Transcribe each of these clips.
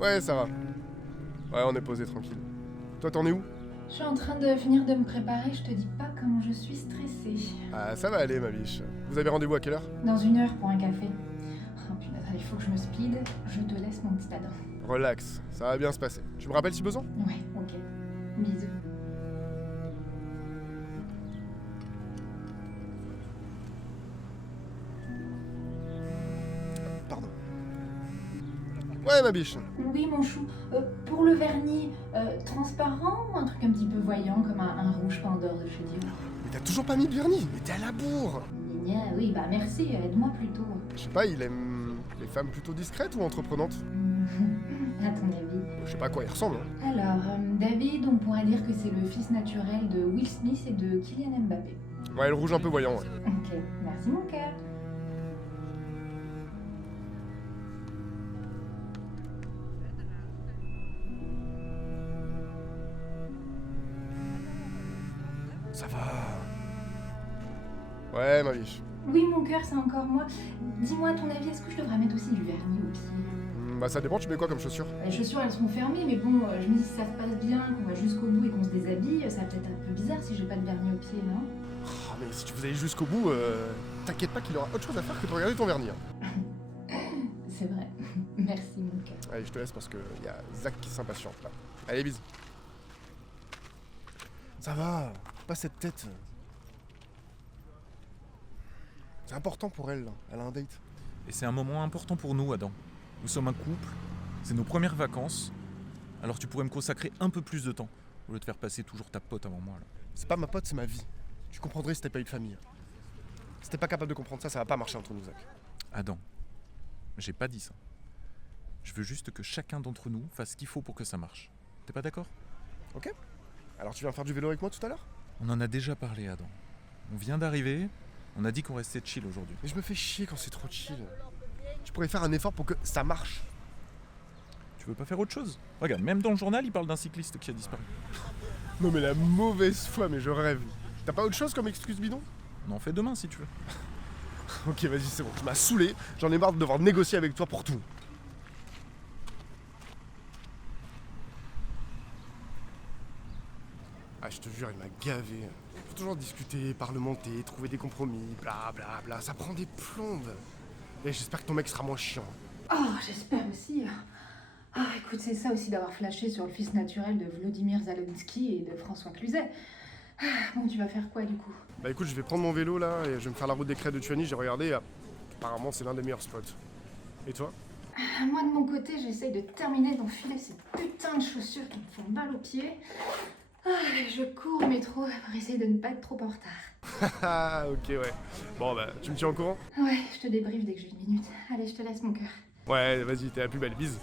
Ouais, ça va. Ouais, on est posé tranquille. Toi, t'en es où? Je suis en train de finir de me préparer, je te dis pas comment je suis stressée. Ah, ça va aller, ma biche. Vous avez rendez-vous à quelle heure? Dans 1 heure pour un café. Oh putain, il faut que je me speed. Je te laisse mon petit Adam. Relax, ça va bien se passer. Tu me rappelles si besoin? Ouais, ok. Bisous. Pardon. Ouais, ma biche. Oui, mon chou. Pour le vernis, transparent ou un truc un petit peu voyant comme un rouge Pandore de chez Dior? Mais t'as toujours pas mis de vernis. Mais t'es à la bourre. Gna, oui, bah merci, aide-moi plutôt. Je sais pas, il aime les femmes plutôt discrètes ou entreprenantes? À ton avis. Je sais pas à quoi il ressemble. Hein. Alors, David, on pourrait dire que c'est le fils naturel de Will Smith et de Kylian Mbappé. Ouais, le rouge un peu voyant, ouais. Ok, merci mon cœur. Ça va. Ouais, ma biche. Oui, mon cœur, c'est encore moi. Dis-moi, à ton avis, est-ce que je devrais mettre aussi du vernis aux pieds? Bah ça dépend, tu mets quoi comme chaussures? Les chaussures, elles seront fermées, mais bon, je me dis si ça se passe bien, qu'on va jusqu'au bout et qu'on se déshabille, ça va peut-être un peu bizarre si j'ai pas de vernis aux pieds, non? Ah, mais si tu veux aller jusqu'au bout, t'inquiète pas qu'il aura autre chose à faire que de regarder ton vernis. Hein. C'est vrai. Merci, mon cœur. Allez, je te laisse parce que y a Zach qui s'impatiente là. Allez, bisous. Ça va, pas cette tête. C'est important pour elle, là. Elle a un date. Et c'est un moment important pour nous, Adam. Nous sommes un couple, c'est nos premières vacances, alors tu pourrais me consacrer un peu plus de temps, au lieu de faire passer toujours ta pote avant moi. Là. C'est pas ma pote, c'est ma vie. Tu comprendrais si t'es pas eu de famille. Si t'es pas capable de comprendre ça, ça va pas marcher entre nous, Zach. Adam, j'ai pas dit ça. Je veux juste que chacun d'entre nous fasse ce qu'il faut pour que ça marche. T'es pas d'accord? Ok? Alors tu viens faire du vélo avec moi tout à l'heure? On en a déjà parlé, Adam. On vient d'arriver, on a dit qu'on restait chill aujourd'hui. Mais je me fais chier quand c'est trop chill. Tu pourrais faire un effort pour que ça marche. Tu veux pas faire autre chose? Regarde, même dans le journal, il parle d'un cycliste qui a disparu. Non mais la mauvaise foi, mais je rêve. T'as pas autre chose comme excuse bidon? On en fait demain si tu veux. Ok, vas-y, c'est bon, tu m'as saoulé. J'en ai marre de devoir négocier avec toi pour tout. Ah, je te jure, il m'a gavé. Faut toujours discuter, parlementer, trouver des compromis, bla bla bla. Ça prend des plombes. Et j'espère que ton mec sera moins chiant. Oh, j'espère aussi. Ah, écoute, c'est ça aussi d'avoir flashé sur le fils naturel de Vladimir Zelensky et de François Cluzet. Ah, bon, tu vas faire quoi du coup? Bah écoute, je vais prendre mon vélo là et je vais me faire la route des crêtes de Tuani. J'ai regardé, apparemment c'est l'un des meilleurs spots. Et toi? Moi, de mon côté, j'essaye de terminer d'enfiler ces putains de chaussures qui me font mal aux pieds. Ah, je cours au métro pour essayer de ne pas être trop en retard. Ah, ok, ouais. Bon, bah, tu me tiens au courant? Ouais, je te débriefe dès que j'ai 1 minute. Allez, je te laisse mon cœur. Ouais, vas-y, t'es la plus belle. Bise.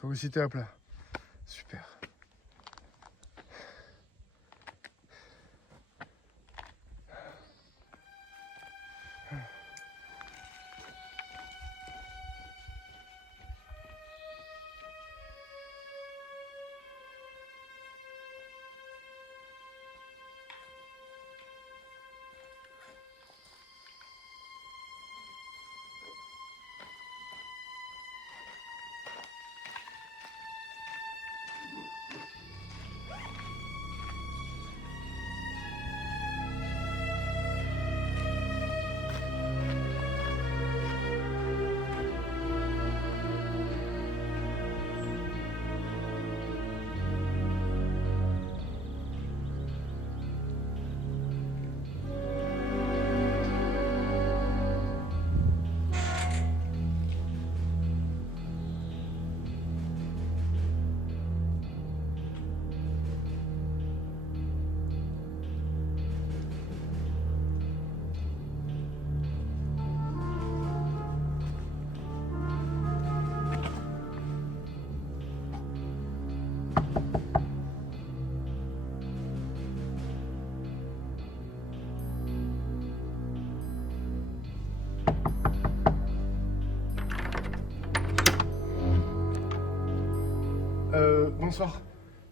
Toi aussi t'es à plat. Super. Bonsoir.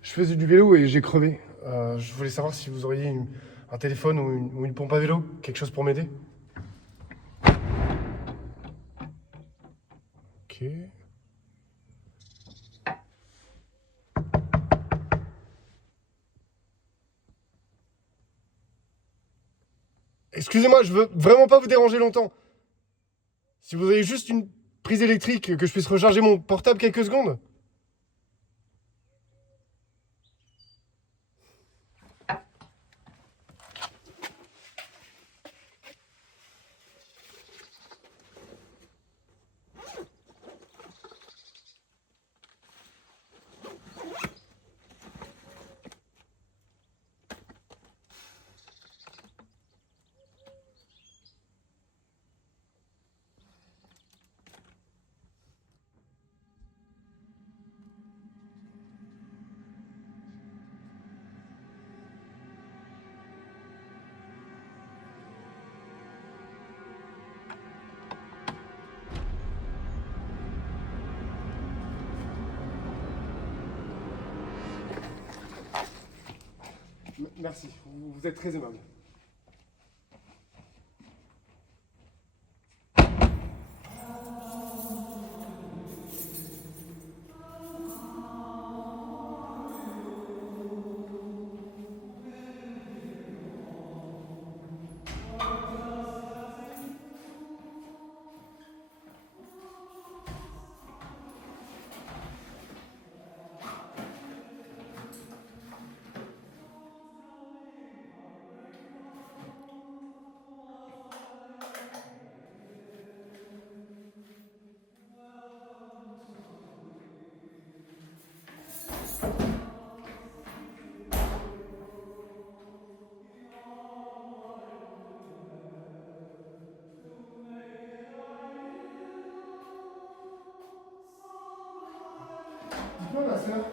Je faisais du vélo et j'ai crevé. Je voulais savoir si vous auriez un téléphone ou une pompe à vélo, quelque chose pour m'aider. Ok. Excusez-moi, je veux vraiment pas vous déranger longtemps. Si vous avez juste une prise électrique, que je puisse recharger mon portable quelques secondes. Merci, vous êtes très aimable. Dites-moi, ma sœur.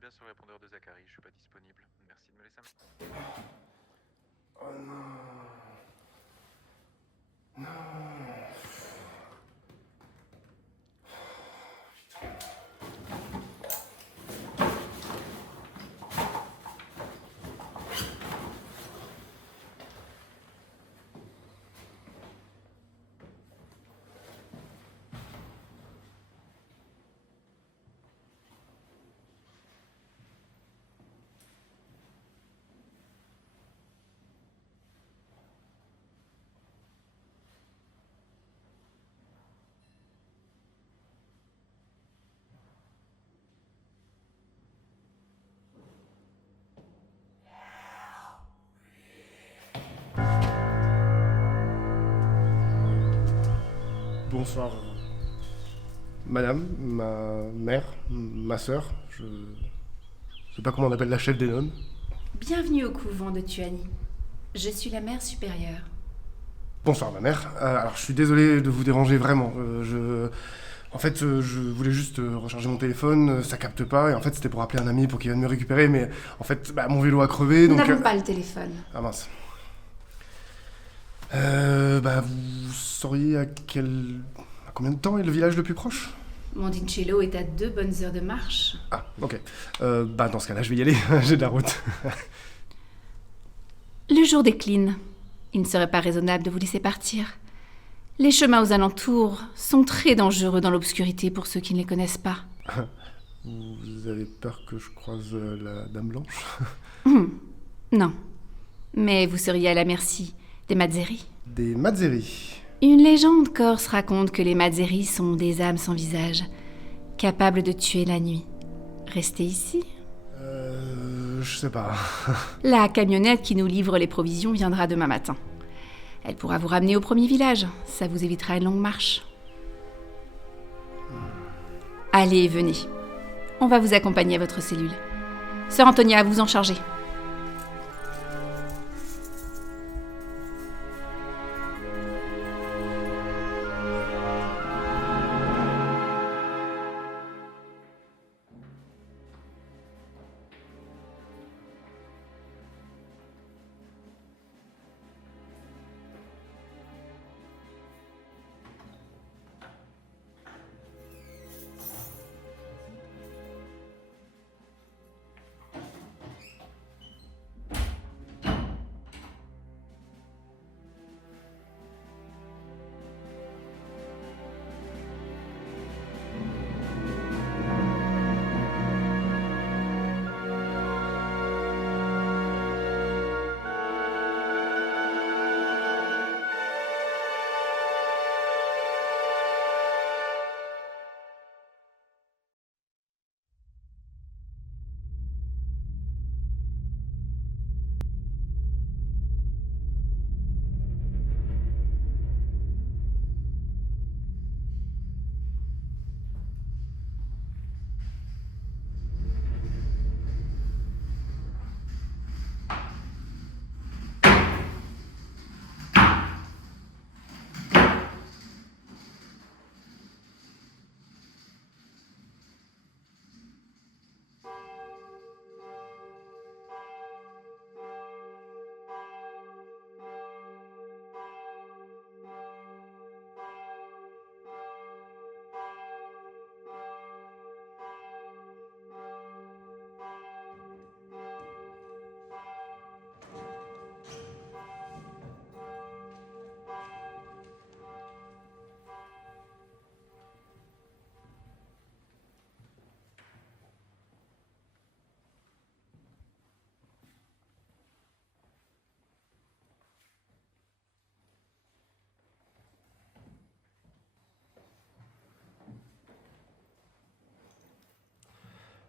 Note bien sur le répondeur de Zachary, je suis pas disponible. Merci de me laisser un message. Oh non. Non. Bonsoir, madame, ma mère, ma sœur, je sais pas comment on appelle la chef des nonnes. Bienvenue au couvent de Tuani. Je suis la mère supérieure. Bonsoir, ma mère. Alors, je suis désolé de vous déranger vraiment. En fait, je voulais juste recharger mon téléphone, ça capte pas, et en fait, c'était pour appeler un ami pour qu'il vienne me récupérer, mais en fait, mon vélo a crevé, Nous donc... n'avons pas le téléphone. Ah mince. Vous sauriez à combien de temps est le village le plus proche? Mondincello est à 2 bonnes heures de marche. Ah, ok. Dans ce cas-là, je vais y aller, j'ai de la route. Le jour décline. Il ne serait pas raisonnable de vous laisser partir. Les chemins aux alentours sont très dangereux dans l'obscurité pour ceux qui ne les connaissent pas. Vous avez peur que je croise la Dame Blanche? Non. Mais vous seriez à la merci des Mazzeri. Des Mazzeri. Une légende corse raconte que les Mazzeri sont des âmes sans visage, capables de tuer la nuit. Restez ici. Je sais pas. La camionnette qui nous livre les provisions viendra demain matin. Elle pourra vous ramener au premier village. Ça vous évitera une longue marche. Allez, venez. On va vous accompagner à votre cellule. Sœur Antonia, vous en chargez.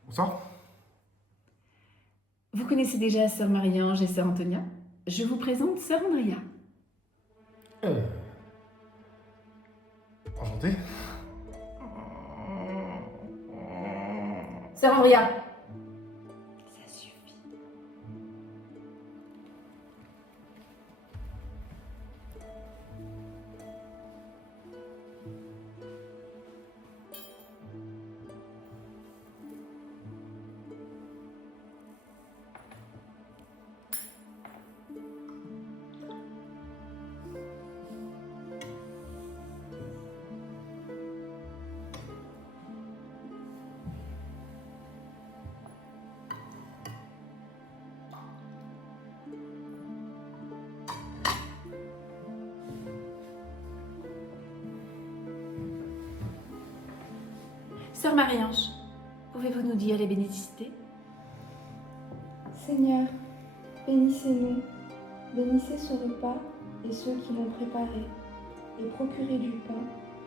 Bonsoir. Vous connaissez déjà Sœur Marie-Ange et Sœur Antonia? Je vous présente Sœur Andrea. Enchanté. Sœur Andrea. Ça suffit. Sœur Marie-Ange, pouvez-vous nous dire les bénédictés? Seigneur, bénissez-nous, bénissez ce repas et ceux qui l'ont préparé, et procurez du pain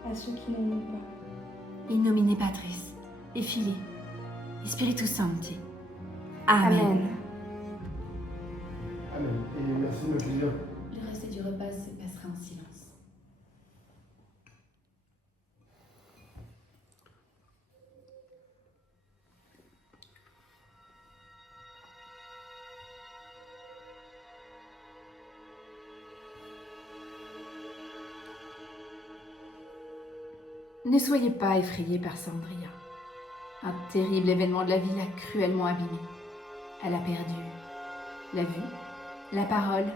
à ceux qui n'en ont pas. In nomine Patris, et Filii, et Spiritus Sancti. Amen. Amen. Et merci de m'accueillir. Le reste du repas se passera en silence. Ne soyez pas effrayés par Sandria. Un terrible événement de la vie l'a cruellement abîmée. Elle a perdu la vue, la parole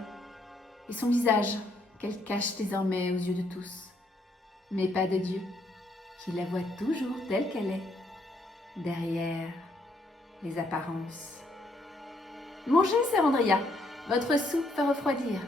et son visage qu'elle cache désormais aux yeux de tous. Mais pas de Dieu, qui la voit toujours telle qu'elle est, derrière les apparences. Mangez, sœur Andrea, votre soupe va refroidir.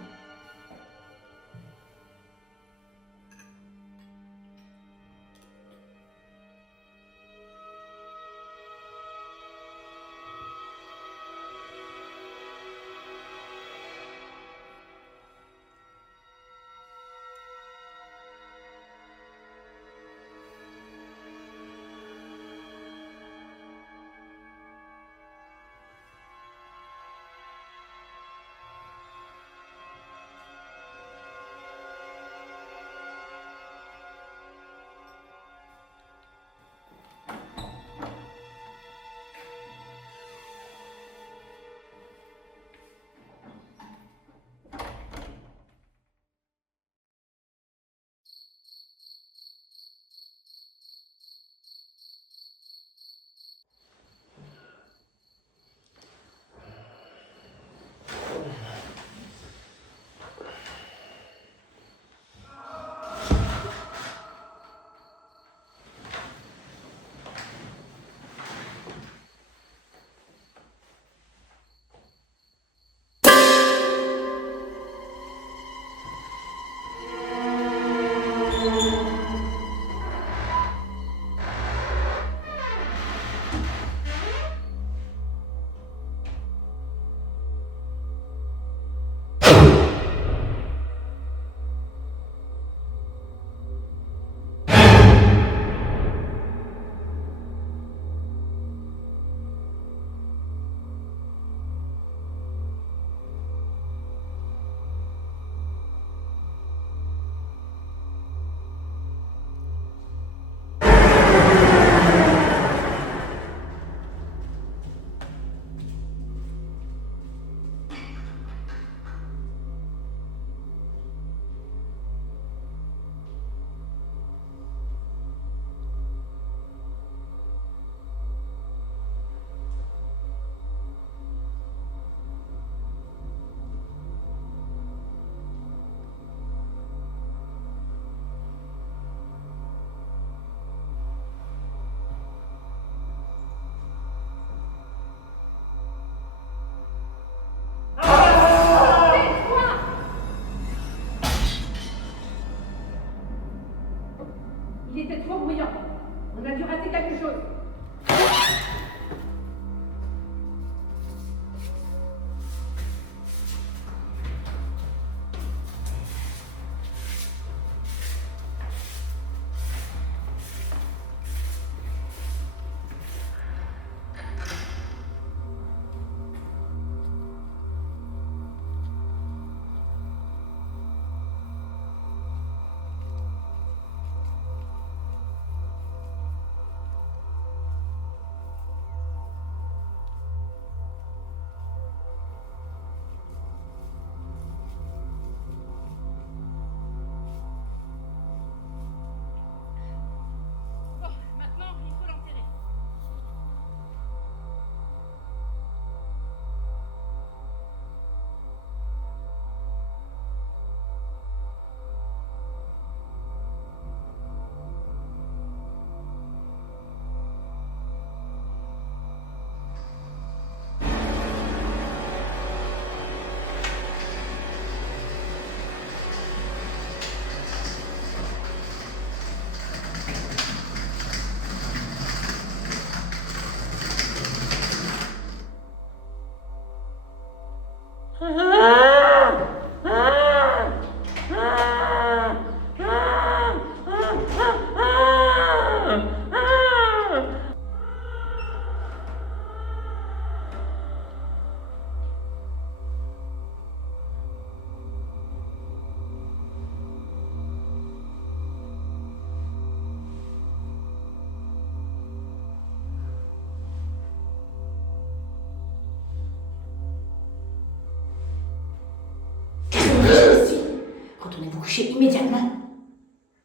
Retournez vous coucher immédiatement.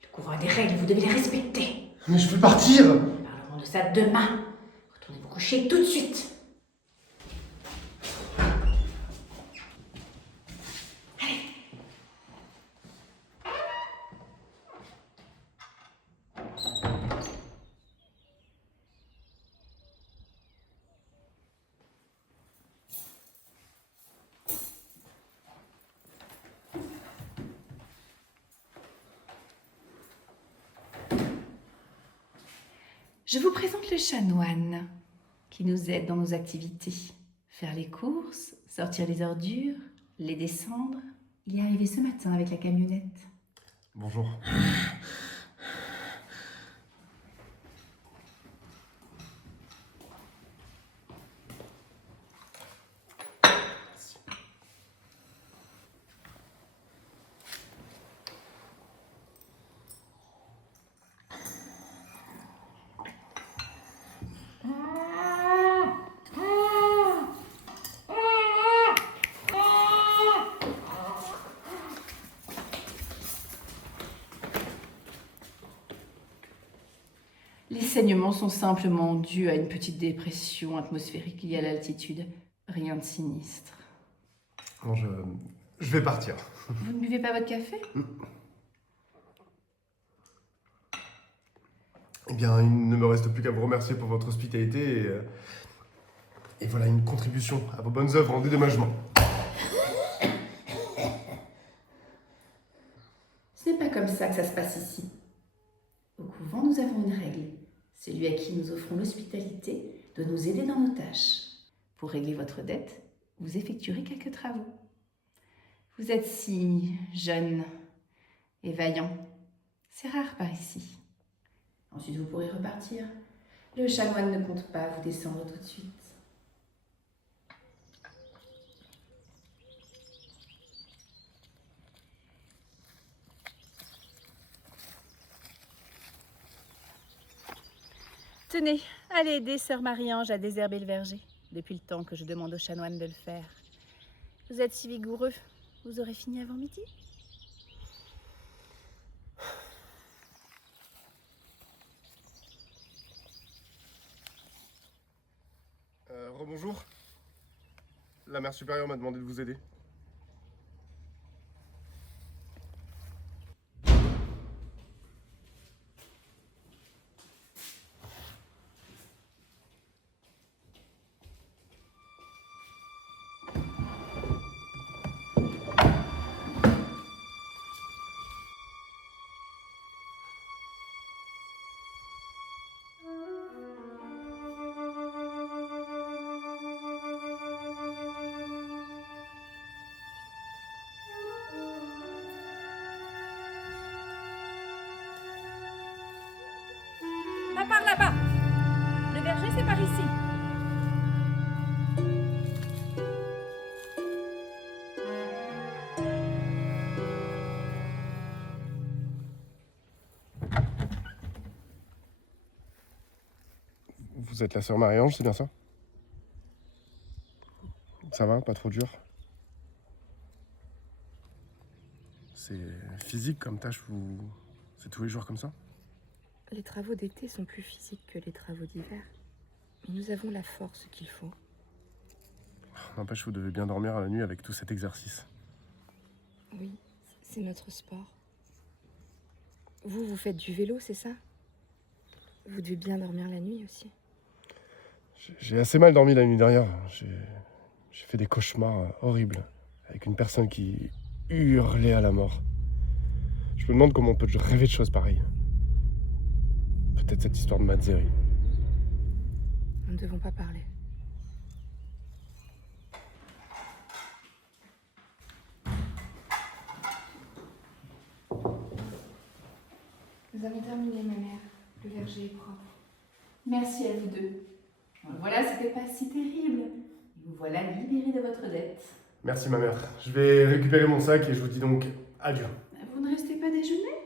Le couvent a des règles, vous devez les respecter. Mais je veux partir! Nous parlerons de ça demain. Retournez vous coucher tout de suite. Je vous présente le chanoine qui nous aide dans nos activités. Faire les courses, sortir les ordures, les descendre. Il est arrivé ce matin avec la camionnette. Bonjour. Les saignements sont simplement dus à une petite dépression atmosphérique liée à l'altitude. Rien de sinistre. Bon, je vais partir. Vous ne buvez pas votre café? Eh bien, il ne me reste plus qu'à vous remercier pour votre hospitalité et voilà une contribution à vos bonnes œuvres en dédommagement. Ce n'est pas comme ça que ça se passe ici. Au couvent, nous avons une règle. Celui à qui nous offrons l'hospitalité doit nous aider dans nos tâches. Pour régler votre dette, vous effectuerez quelques travaux. Vous êtes si jeune et vaillant. C'est rare par ici. Ensuite, vous pourrez repartir. Le chanoine ne compte pas vous descendre tout de suite. Tenez, allez aider sœur Marie-Ange à désherber le verger, depuis le temps que je demande au chanoine de le faire. Vous êtes si vigoureux, vous aurez fini avant midi? Rebonjour. La mère supérieure m'a demandé de vous aider. Pas par là-bas. Le verger, c'est par ici. Vous êtes la sœur Marie-Ange, c'est bien ça? Ça va, pas trop dur? C'est physique comme tâche ou c'est tous les jours comme ça? Les travaux d'été sont plus physiques que les travaux d'hiver. Mais nous avons la force qu'il faut. N'empêche, vous devez bien dormir à la nuit avec tout cet exercice. Oui, c'est notre sport. Vous faites du vélo, c'est ça? Vous devez bien dormir la nuit aussi. J'ai assez mal dormi la nuit dernière. J'ai fait des cauchemars horribles avec une personne qui hurlait à la mort. Je me demande comment on peut rêver de choses pareilles. Peut-être cette histoire de Matzeri. Nous ne devons pas parler. avons terminé, ma mère. Le verger est propre. Merci à vous deux. Voilà, c'était pas si terrible. Vous voilà libérés de votre dette. Merci ma mère. Je vais récupérer mon sac et je vous dis donc adieu. Vous ne restez pas déjeuner?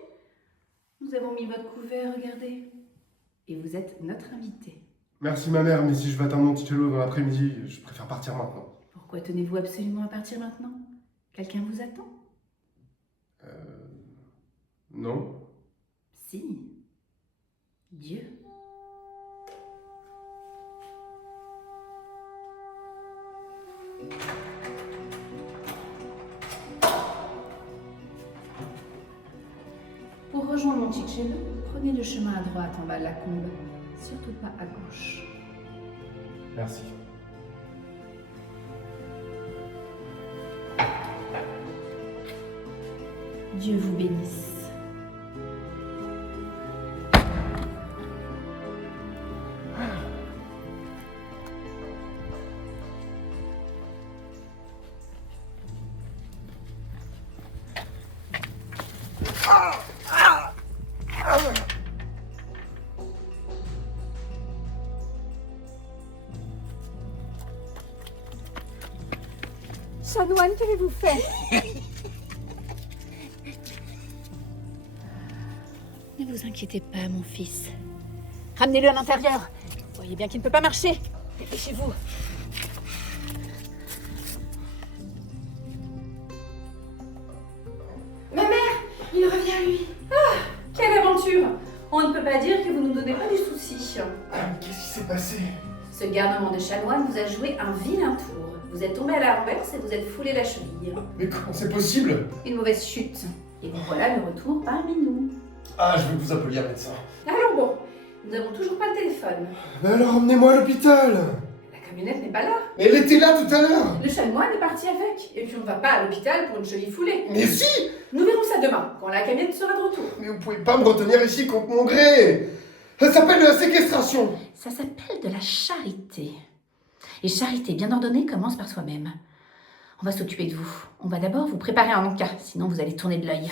Nous avons mis votre couvert, regardez. Et vous êtes notre invité. Merci ma mère, mais si je vais atteindre Monticello dans l'après-midi, je préfère partir maintenant. Pourquoi tenez-vous absolument à partir maintenant? Quelqu'un vous attend? Non. Si. Dieu. Pour rejoindre Monticello, prenez le chemin à droite en bas de la combe, surtout pas à gauche. Merci. Dieu vous bénisse. Chanoine, qu'avez-vous fait? Ne vous inquiétez pas, mon fils. Ramenez-le à l'intérieur. Vous voyez bien qu'il ne peut pas marcher. Dépêchez-vous. Il revient, lui. Quelle aventure! On ne peut pas dire que vous nous donnez pas du souci. Qu'est-ce qui s'est passé? Ce garnement de chanoine vous a joué un vilain tour. Vous êtes tombé à la renverse et vous êtes foulé la cheville. Mais comment c'est possible? Une mauvaise chute. Et vous voilà de retour parmi nous. Ah, je veux que vous appeliez un médecin. Alors bon, nous n'avons toujours pas le téléphone. Mais alors emmenez-moi à l'hôpital. La camionnette n'est pas là. Mais elle était là tout à l'heure. Le chanoine est parti avec. Et puis on ne va pas à l'hôpital pour une cheville foulée. Mais si. Nous verrons ça demain, quand la camionnette sera de retour. Mais vous pouvez pas me retenir ici contre mon gré. Ça s'appelle de la séquestration. Ça s'appelle de la charité. Et charité bien ordonnée commence par soi-même. On va s'occuper de vous. On va d'abord vous préparer un encas, sinon vous allez tourner de l'œil.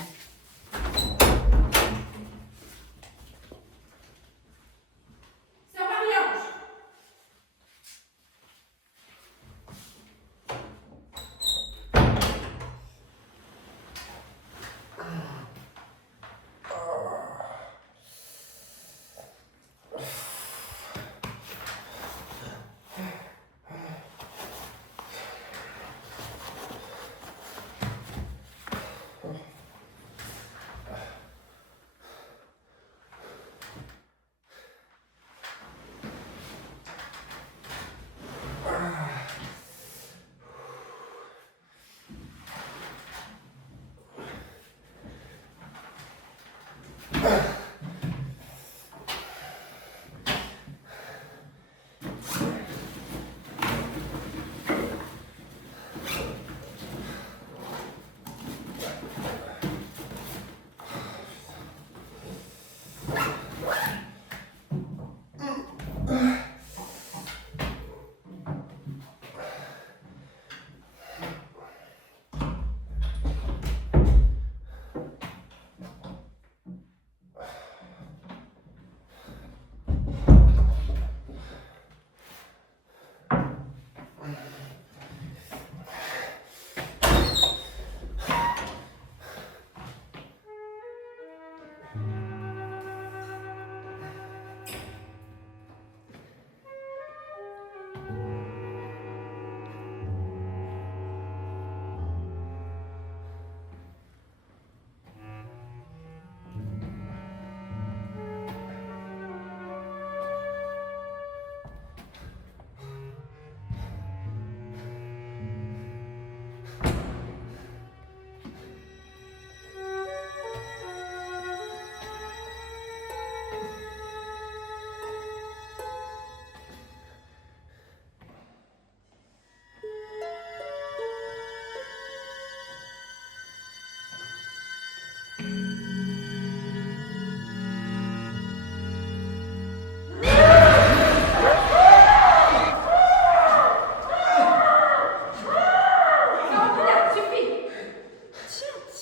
Sœur Marie-Ange!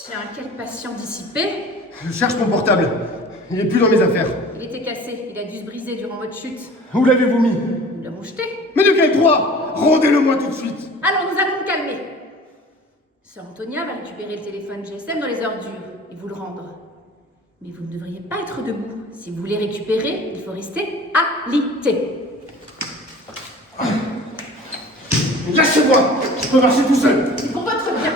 Tiens, quel patient dissipé. Je cherche mon portable. Il est plus dans mes affaires. Il était cassé, il a dû se briser durant votre chute. Où l'avez-vous mis? Nous l'avons jeté. Mais de quel droit? Rendez-le-moi tout de suite. Allons, nous allons nous calmer. Sœur Antonia va récupérer le téléphone GSM dans les heures dures et vous le rendre. Mais vous ne devriez pas être debout. Si vous voulez récupérer, il faut rester alité. Lâchez-moi. Je peux marcher tout seul. C'est pour votre bien.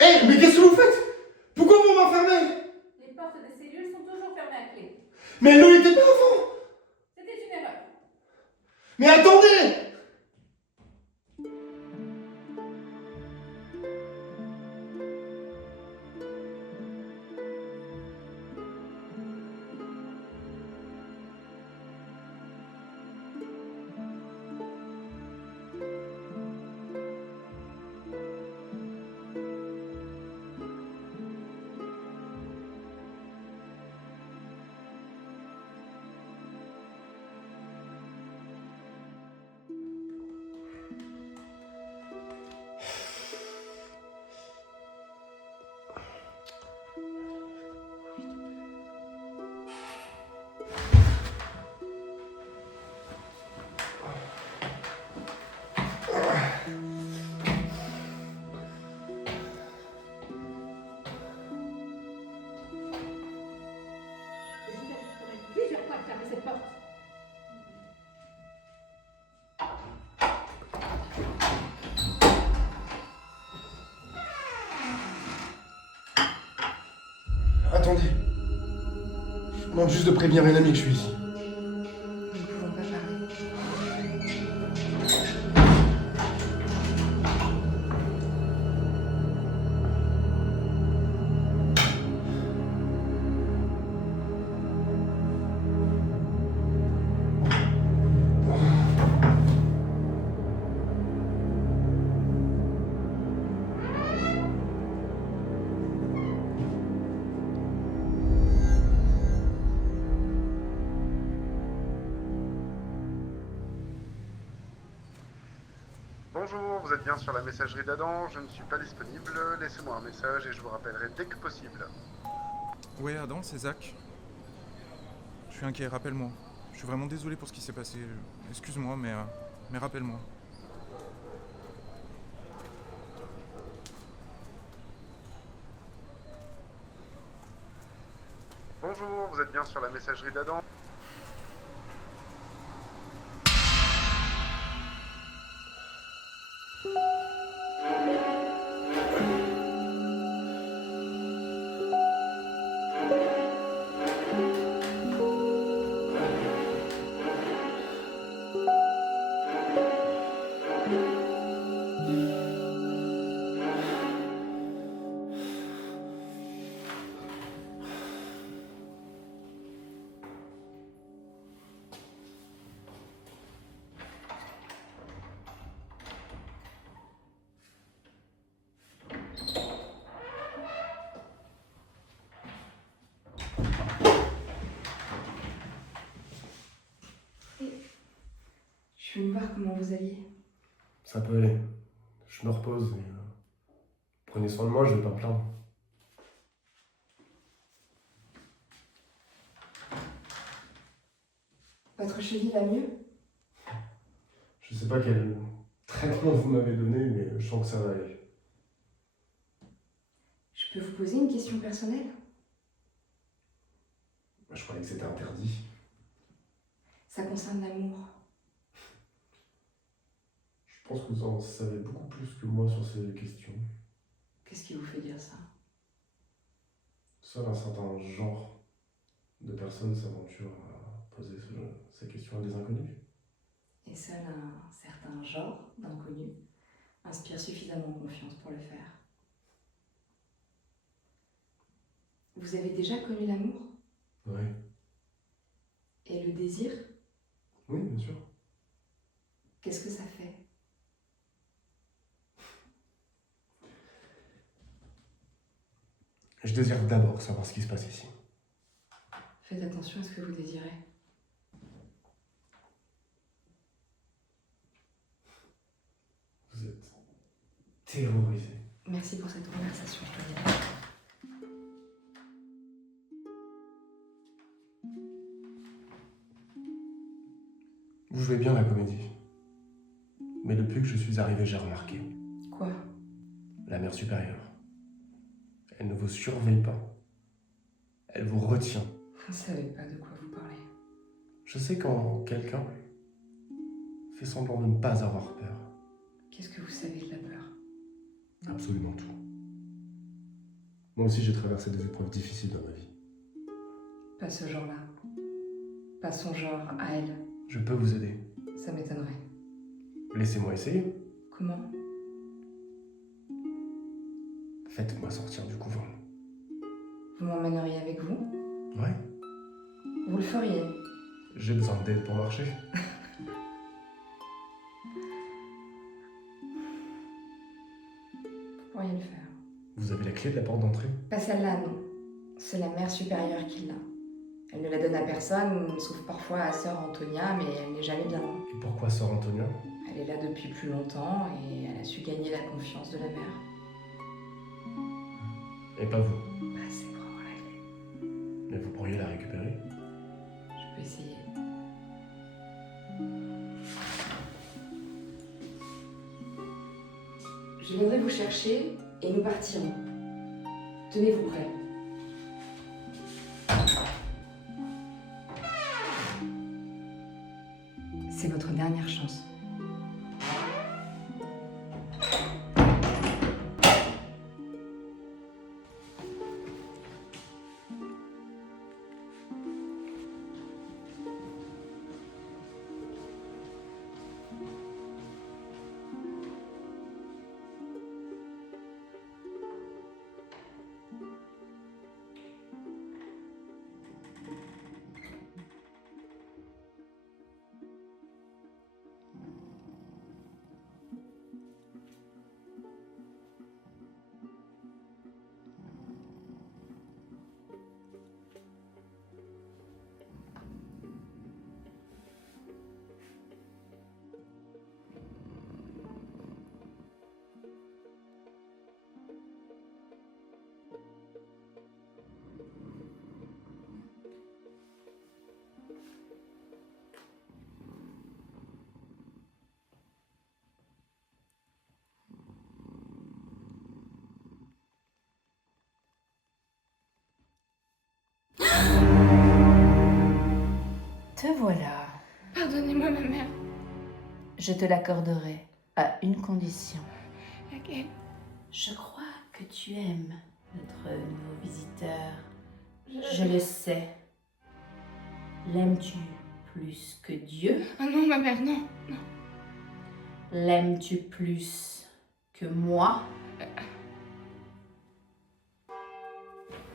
Hé, mais qu'est-ce que vous faites? Pourquoi vous m'enfermez? Les portes des cellules sont toujours fermées à clé. Mais elle ne l'était pas avant. C'était une erreur. Mais attendez. Plusieurs fois de fermer cette porte. Attendez. Je demande juste de prévenir un ami que je suis ici. Nous ne pouvons pas parler. Bonjour, vous êtes bien sur la messagerie d'Adam, je ne suis pas disponible, laissez-moi un message et je vous rappellerai dès que possible. Ouais, Adam, c'est Zach. Je suis inquiet, rappelle-moi. Je suis vraiment désolé pour ce qui s'est passé. Excuse-moi, mais rappelle-moi. Bonjour, vous êtes bien sur la messagerie d'Adam. Je suis venue voir comment vous alliez. Ça peut aller. Je me repose et prenez soin de moi, je vais pas me plaindre. Votre cheville va mieux? Je sais pas quel traitement vous m'avez donné, mais je sens que ça va aller. Je peux vous poser une question personnelle? Je croyais que c'était interdit. Ça concerne l'amour. Je pense que vous en savez beaucoup plus que moi sur ces questions. Qu'est-ce qui vous fait dire ça? Seul un certain genre de personnes s'aventurent à poser ces questions à des inconnus. Et seul un certain genre d'inconnu inspire suffisamment confiance pour le faire. Vous avez déjà connu l'amour? Oui. Et le désir? Oui, bien sûr. Qu'est-ce que ça fait? Je désire d'abord savoir ce qui se passe ici. Faites attention à ce que vous désirez. Vous êtes terrorisé. Merci pour cette conversation, je dois y aller. Vous jouez bien la comédie. Mais depuis que je suis arrivé, j'ai remarqué. Quoi? La mère supérieure. Elle ne vous surveille pas. Elle vous retient. Vous ne savez pas de quoi vous parlez. Je sais quand quelqu'un fait semblant de ne pas avoir peur. Qu'est-ce que vous savez de la peur? Absolument tout. Moi aussi, j'ai traversé des épreuves difficiles dans ma vie. Pas ce genre-là. Pas son genre à elle. Je peux vous aider. Ça m'étonnerait. Laissez-moi essayer. Comment? Faites-moi sortir du couvent. Vous m'emmèneriez avec vous? Ouais. Vous le feriez? J'ai besoin d'aide pour marcher. Vous pourriez le faire. Vous avez la clé de la porte d'entrée? Pas celle-là, non. C'est la mère supérieure qui l'a. Elle ne la donne à personne, sauf parfois à sœur Antonia, mais elle n'est jamais bien loin. Et pourquoi sœur Antonia? Elle est là depuis plus longtemps et elle a su gagner la confiance de la mère. Et pas vous. Pas assez pour avoir la clé. Mais vous pourriez la récupérer? Je peux essayer. Je viendrai vous chercher et nous partirons. Tenez-vous prêts. C'est votre dernière chance. Te voilà. Pardonnez-moi, ma mère. Je te l'accorderai à une condition. Laquelle? Je crois que tu aimes notre nouveau visiteur. Je le sais. L'aimes-tu plus que Dieu? Ah non, ma mère, non. L'aimes-tu plus que moi?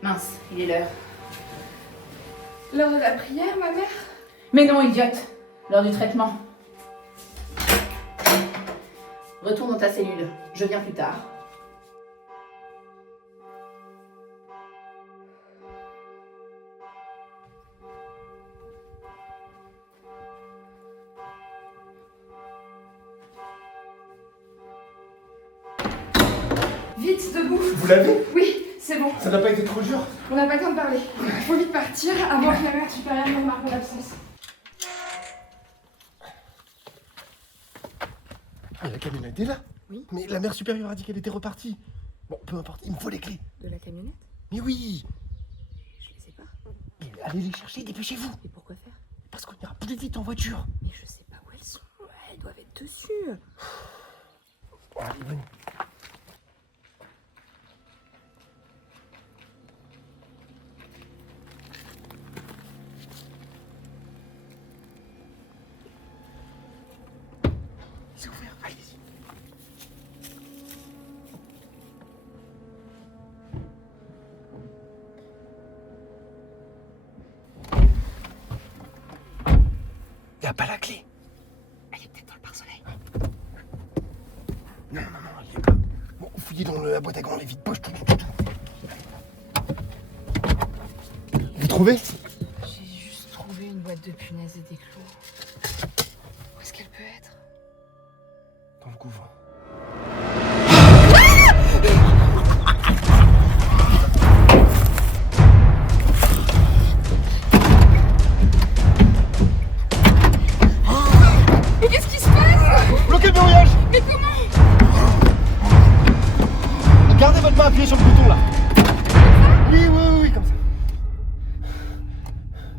Mince, il est l'heure. L'heure de la prière, ma mère? Mais non, idiote! L'heure du traitement. Retourne dans ta cellule. Je viens plus tard. Vite, debout! Vous l'avez? Oui, c'est bon. Ça n'a pas été trop dur? On n'a pas le temps de parler. Il faut vite partir avant que la mère supérieure ne remarque l'absence. Ah, la camionnette est là? Oui. Mais la mère supérieure a dit qu'elle était repartie. Bon, peu importe, il me faut les clés. De la camionnette? Mais oui! Je les ai pas. Mais allez les chercher, dépêchez-vous! Et pourquoi faire? Parce qu'on ira plus vite en voiture. Mais je sais pas où elles sont. Elles doivent être dessus. Bon, allez, venez. C'est ouvert, allez-y. Y a pas la clé. Elle est peut-être dans le pare-soleil. fouiller dans la boîte à gants, les vides poches, tout. Vous trouvez? J'ai juste trouvé une boîte de punaises et des clous. Où est-ce qu'elle peut être? Dans le couvent. Mais qu'est-ce qui se passe? Bloquez le verrouillage! Mais comment? Gardez votre main appuyée sur le bouton là. Oui, comme ça.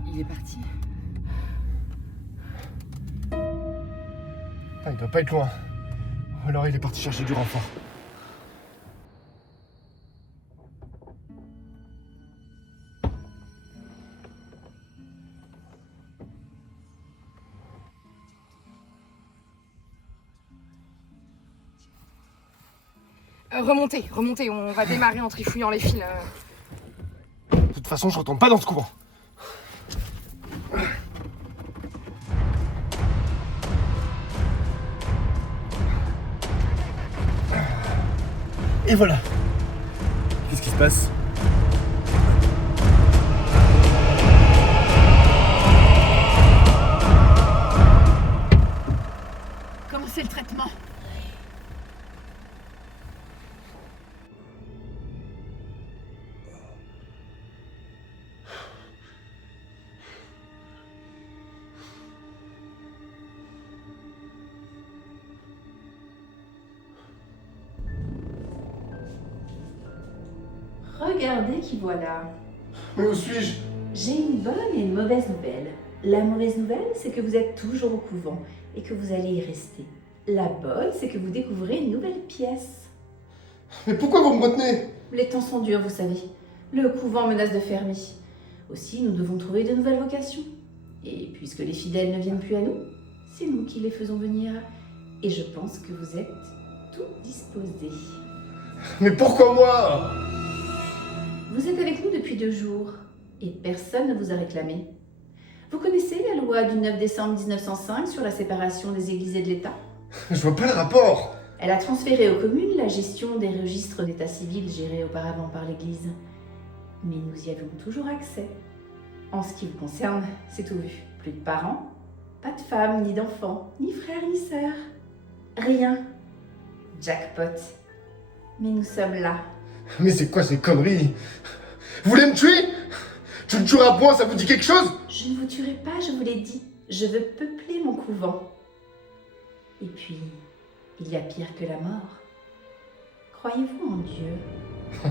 Il est parti. Ah, il doit pas être loin. Ou alors il est parti chercher du renfort. Remontez, on va démarrer en trifouillant les fils. De toute façon, je retourne pas dans ce couvent. Et voilà. Qu'est-ce qui se passe? Commencez le traitement. Regardez qui voilà. Mais où suis-je? J'ai une bonne et une mauvaise nouvelle. La mauvaise nouvelle, c'est que vous êtes toujours au couvent et que vous allez y rester. La bonne, c'est que vous découvrez une nouvelle pièce. Mais pourquoi vous me retenez? Les temps sont durs, vous savez. Le couvent menace de fermer. Aussi, nous devons trouver de nouvelles vocations. Et puisque les fidèles ne viennent plus à nous, c'est nous qui les faisons venir. Et je pense que vous êtes tout disposés. Mais pourquoi moi? Vous êtes avec nous depuis 2 jours et personne ne vous a réclamé. Vous connaissez la loi du 9 décembre 1905 sur la séparation des églises et de l'État? Je vois pas le rapport. Elle a transféré aux communes la gestion des registres d'état civil gérés auparavant par l'Église. Mais nous y avions toujours accès. En ce qui vous concerne, c'est tout vu. Plus de parents, pas de femmes, ni d'enfants, ni frères, ni sœurs. Rien. Jackpot. Mais nous sommes là. Mais c'est quoi ces conneries? Vous voulez me tuer? Tu me tueras à point, ça vous dit quelque chose? Je ne vous tuerai pas, je vous l'ai dit. Je veux peupler mon couvent. Et puis, il y a pire que la mort. Croyez-vous en Dieu?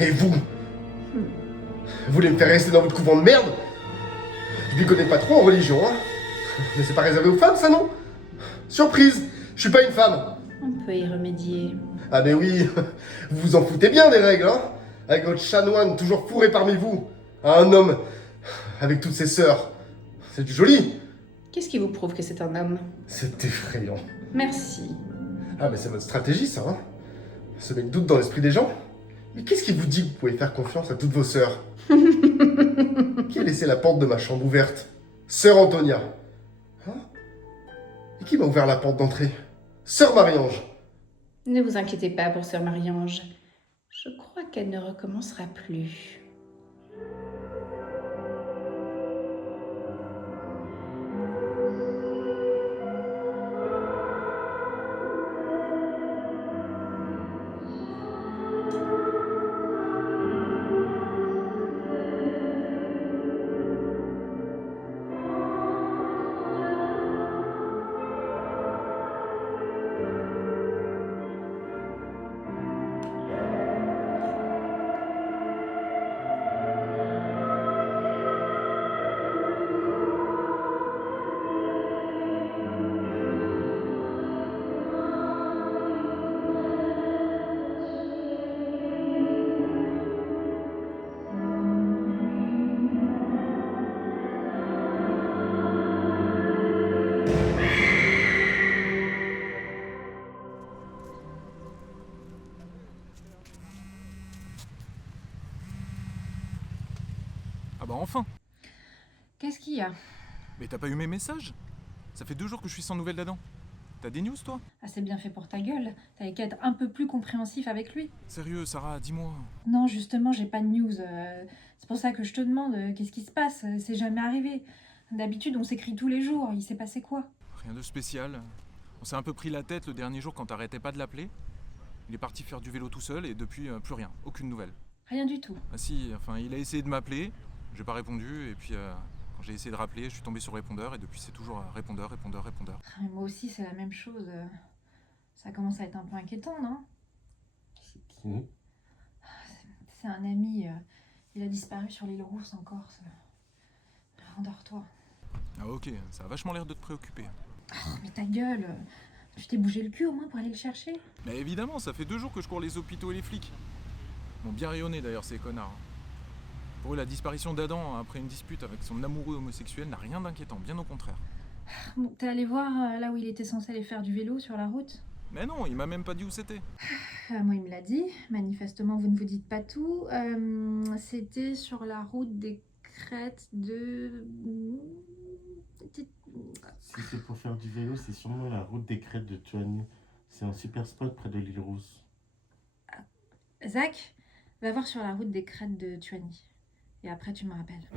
Et vous? Vous voulez me faire rester dans votre couvent de merde? Je m'y connais pas trop en religion, hein? Mais c'est pas réservé aux femmes, ça, non? Surprise! Je suis pas une femme! On peut y remédier. Ah ben oui, vous vous en foutez bien des règles, hein? Avec votre chanoine toujours fourré parmi vous. Un homme avec toutes ses sœurs. C'est du joli. Qu'est-ce qui vous prouve que c'est un homme? C'est effrayant. Merci. Ah mais c'est votre stratégie, ça, hein? Semer le doute dans l'esprit des gens. Mais qu'est-ce qui vous dit que vous pouvez faire confiance à toutes vos sœurs? Qui a laissé la porte de ma chambre ouverte? Sœur Antonia. Hein? Et qui m'a ouvert la porte d'entrée? Sœur Marie-Ange. Ne vous inquiétez pas pour sœur Marie-Ange. Je crois qu'elle ne recommencera plus. Ah bah enfin! Qu'est-ce qu'il y a? Mais t'as pas eu mes messages? Ça fait 2 jours que je suis sans nouvelles d'Adam. T'as des news, toi? Ah, c'est bien fait pour ta gueule. T'avais qu'à être un peu plus compréhensif avec lui. Sérieux, Sarah, dis-moi. Non, justement, j'ai pas de news. C'est pour ça que je te demande qu'est-ce qui se passe. C'est jamais arrivé. D'habitude, on s'écrit tous les jours. Il s'est passé quoi? Rien de spécial. On s'est un peu pris la tête le dernier jour quand t'arrêtais pas de l'appeler. Il est parti faire du vélo tout seul et depuis, plus rien. Aucune nouvelle. Rien du tout. Ah si, enfin, il a essayé de m'appeler. J'ai pas répondu et puis quand j'ai essayé de rappeler, je suis tombé sur répondeur et depuis c'est toujours répondeur. Ah, mais moi aussi, c'est la même chose. Ça commence à être un peu inquiétant, non? C'est qui? C'est un ami. Il a disparu sur l'île Rousse en Corse. Endors-toi. Ah ok, ça a vachement l'air de te préoccuper. Oh, mais ta gueule. Tu t'es bougé le cul au moins pour aller le chercher? Mais évidemment, ça fait 2 jours que je cours les hôpitaux et les flics. Ils m'ont bien rayonné d'ailleurs ces connards. Pour eux, la disparition d'Adam après une dispute avec son amoureux homosexuel n'a rien d'inquiétant, bien au contraire. Bon, t'es allé voir là où il était censé aller faire du vélo sur la route? Mais non, il m'a même pas dit où c'était. Moi, il me l'a dit. Manifestement, vous ne vous dites pas tout. C'était sur la route des crêtes de... Si c'est pour faire du vélo, c'est sûrement la route des crêtes de Tuani. C'est un super spot près de l'île Rousse. Zach, va voir sur la route des crêtes de Tuani. Et après, tu me rappelles.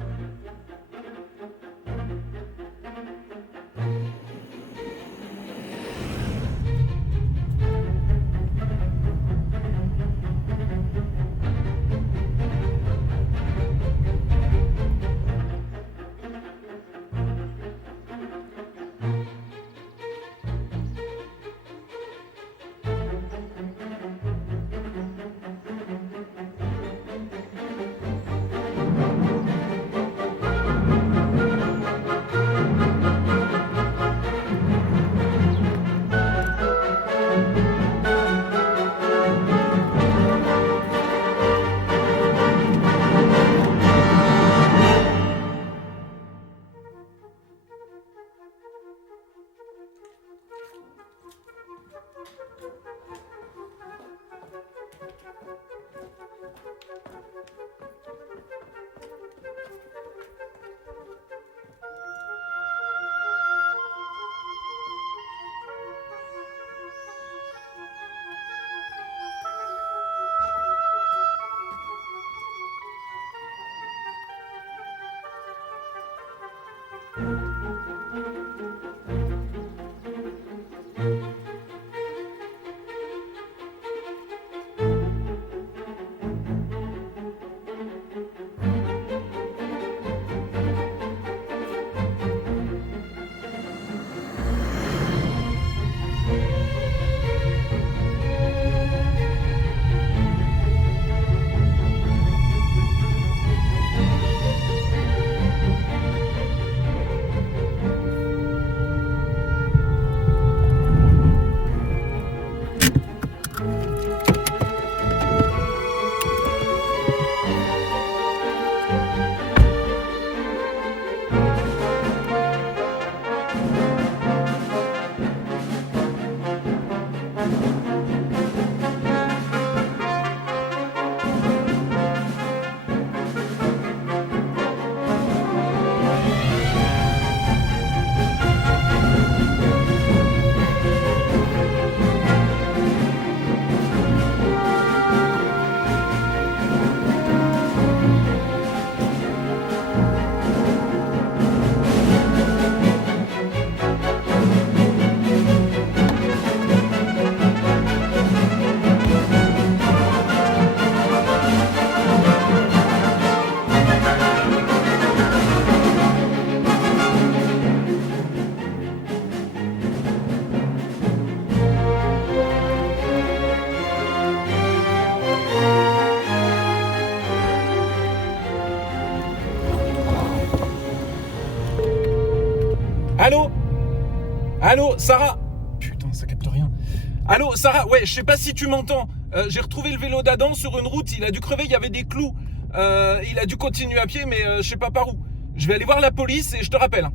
Allô? Allô, Sarah? Putain, ça capte rien. Allô, Sarah? Ouais, je sais pas si tu m'entends. J'ai retrouvé le vélo d'Adam sur une route, il a dû crever, il y avait des clous. Il a dû continuer à pied, mais je sais pas par où. Je vais aller voir la police et je te rappelle.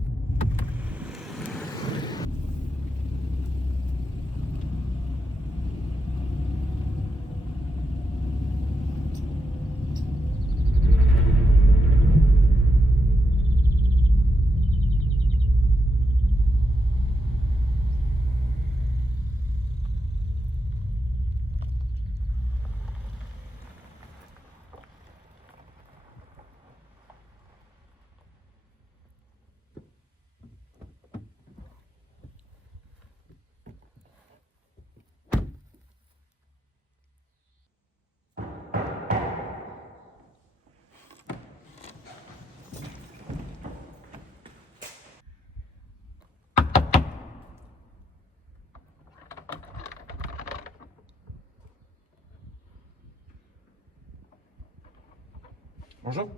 Bonjour.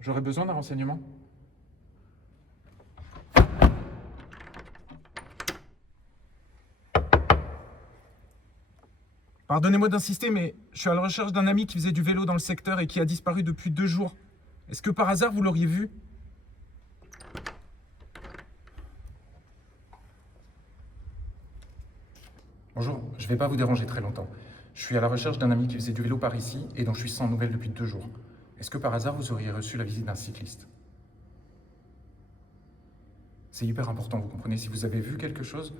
J'aurais besoin d'un renseignement. Pardonnez-moi d'insister, mais je suis à la recherche d'un ami qui faisait du vélo dans le secteur et qui a disparu depuis 2 jours. Est-ce que par hasard vous l'auriez vu? Bonjour, je vais pas vous déranger très longtemps. Je suis à la recherche d'un ami qui faisait du vélo par ici et dont je suis sans nouvelles depuis 2 jours. Est-ce que par hasard vous auriez reçu la visite d'un cycliste? C'est hyper important, vous comprenez? Si vous avez vu quelque chose...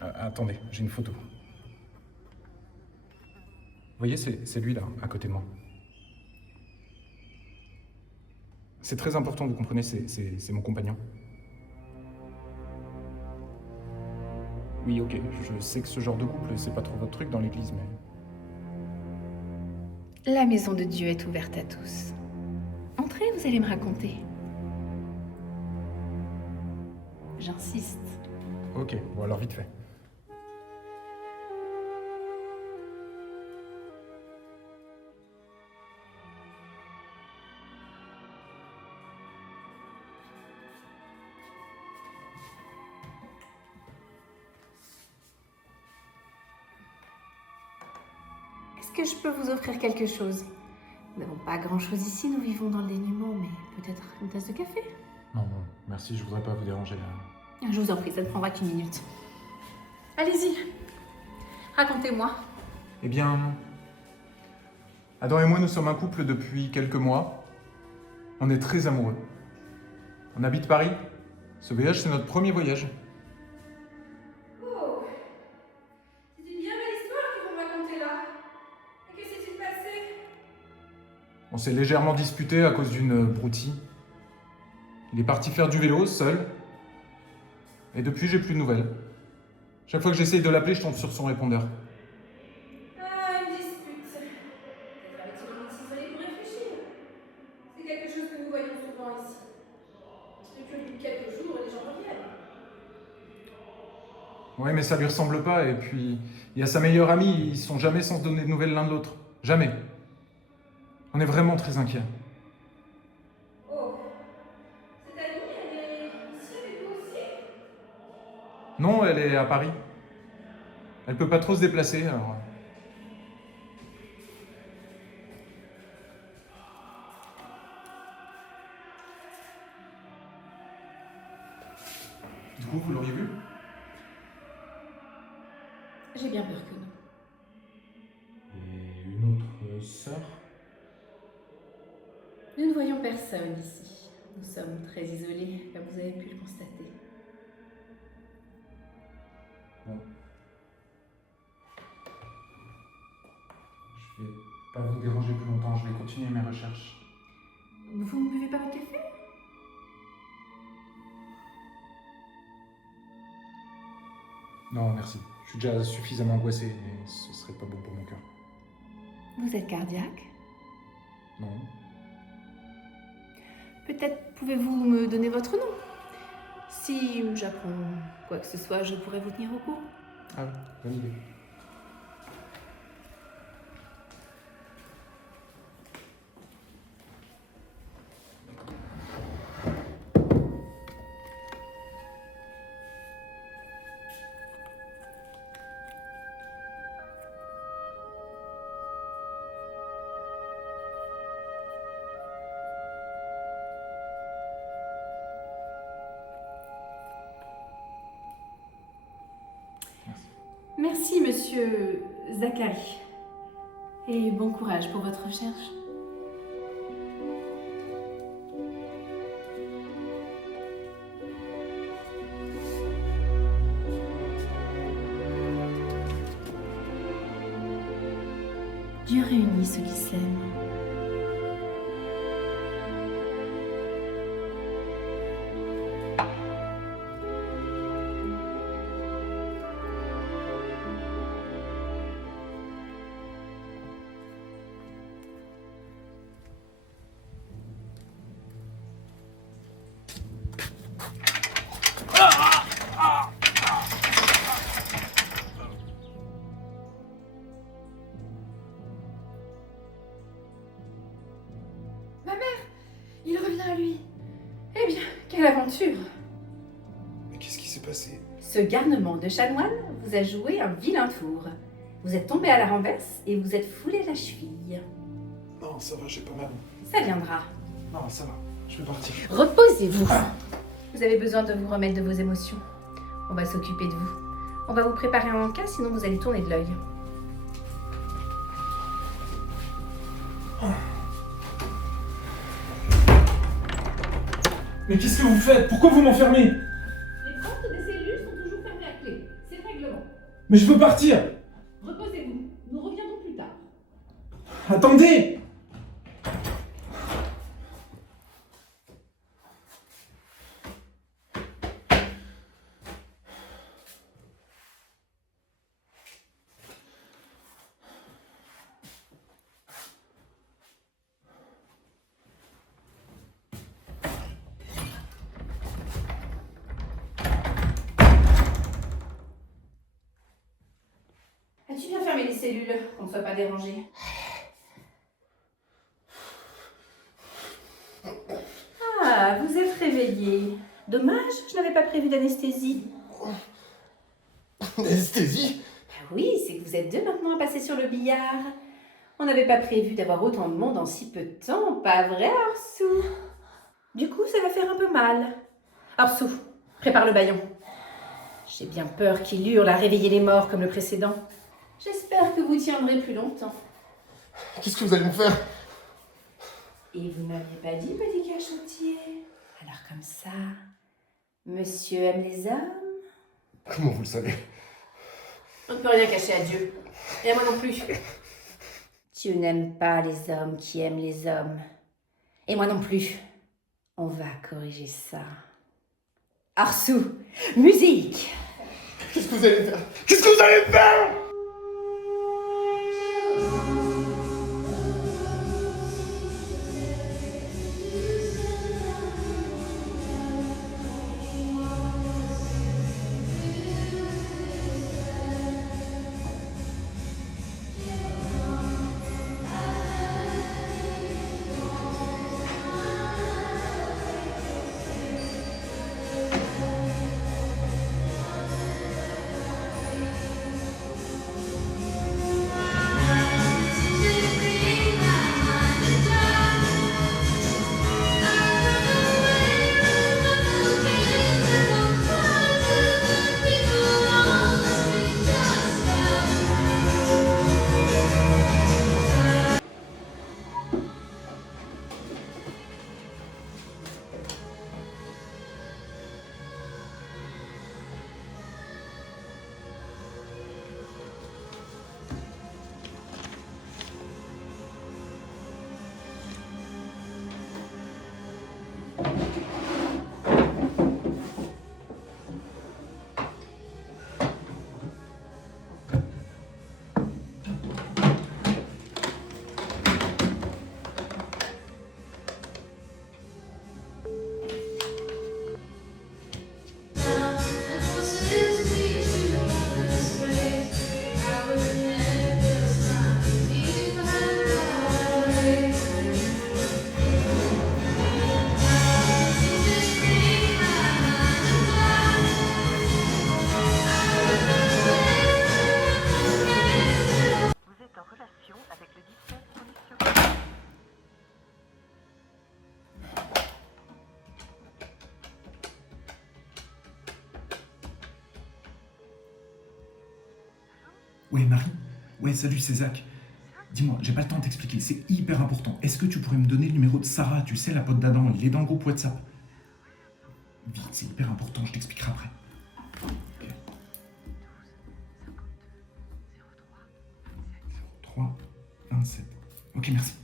attendez, j'ai une photo. Vous voyez, c'est lui là, à côté de moi. C'est très important, vous comprenez, c'est mon compagnon. Oui, ok, je sais que ce genre de couple, c'est pas trop votre truc dans l'église, mais... La maison de Dieu est ouverte à tous. Entrez, vous allez me raconter. J'insiste. Ok, bon alors vite fait. Est-ce que je peux vous offrir quelque chose? Nous n'avons pas grand-chose ici, nous vivons dans le dénuement, mais peut-être une tasse de café? Non, merci, je voudrais pas vous déranger là. Je vous en prie, ça ne prendra qu'1 minute. Allez-y, racontez-moi. Eh bien, Adam et moi, nous sommes un couple depuis quelques mois. On est très amoureux. On habite Paris. Ce voyage, c'est notre premier voyage. Oh, c'est une bien belle histoire que vous me racontez là. Et que s'est-il passé? On s'est légèrement disputé à cause d'une broutille. Il est parti faire du vélo, seul. Et depuis, j'ai plus de nouvelles. Chaque fois que j'essaye de l'appeler, je tombe sur son répondeur. Ah, une dispute. Peut-être avait-il besoin de s'isoler pour réfléchir. C'est quelque chose que nous voyons souvent ici. Depuis au bout de quelques jours, les gens reviennent. Ouais, mais ça lui ressemble pas. Et puis, il y a sa meilleure amie, ils sont jamais sans se donner de nouvelles l'un de l'autre. Jamais. On est vraiment très inquiets. Oh, cette amie, elle est ici avec vous aussi? Non, elle est à Paris. Elle peut pas trop se déplacer, alors... Du coup, vous l'auriez vu? J'ai bien peur que non. Et une autre sœur? Nous ne voyons personne ici. Nous sommes très isolés, comme vous avez pu le constater. Bon. Je vais pas vous déranger plus longtemps, je vais continuer mes recherches. Vous ne buvez pas votre café? Non, merci. Je suis déjà suffisamment angoissé et ce serait pas bon pour mon cœur. Vous êtes cardiaque? Non. Peut-être pouvez-vous me donner votre nom? Si j'apprends quoi que ce soit, je pourrais vous tenir au courant. Ah oui, bonne idée. Merci, monsieur Zachary. Et bon courage pour votre recherche. Dieu réunit ceux qui s'aiment. à lui. Eh bien, quelle aventure! Mais qu'est-ce qui s'est passé? Ce garnement de chanoine vous a joué un vilain tour. Vous êtes tombé à la renverse et vous êtes foulé la cheville. Non, ça va, j'ai pas mal. Ça viendra. Non, ça va, je peux partir. Reposez-vous. Vous avez besoin de vous remettre de vos émotions. On va s'occuper de vous. On va vous préparer un encas, sinon vous allez tourner de l'œil. Mais qu'est-ce que vous faites? Pourquoi vous m'enfermez? Les portes des cellules sont toujours fermées à clé. C'est le règlement. Mais je veux partir! Reposez-vous. Nous reviendrons plus tard. Attendez! As-tu bien fermé les cellules, qu'on ne soit pas dérangé? Ah, vous êtes réveillé. Dommage, je n'avais pas prévu d'anesthésie. Anesthésie? Oui, c'est que vous êtes deux maintenant à passer sur le billard. On n'avait pas prévu d'avoir autant de monde en si peu de temps, pas vrai, Arsou? Du coup, ça va faire un peu mal. Arsou, prépare le bâillon. J'ai bien peur qu'il hurle à réveiller les morts comme le précédent. J'espère que vous tiendrez plus longtemps. Qu'est-ce que vous allez me faire? Et vous m'aviez pas dit, petit cachotier? Alors comme ça, monsieur aime les hommes? Comment vous le savez? On ne peut rien cacher à Dieu. Et à moi non plus. Dieu n'aime pas les hommes qui aiment les hommes. Et moi non plus. On va corriger ça. Arsou, musique! Qu'est-ce que vous allez me faire? Qu'est-ce que vous allez me faire? Ouais, Marie? Ouais, salut, c'est Zach. Dis-moi, j'ai pas le temps de t'expliquer, c'est hyper important. Est-ce que tu pourrais me donner le numéro de Sarah? Tu sais, la pote d'Adam, il est dans le groupe WhatsApp. Vite, c'est hyper important, je t'expliquerai après. Ok. 03 27. Ok, merci.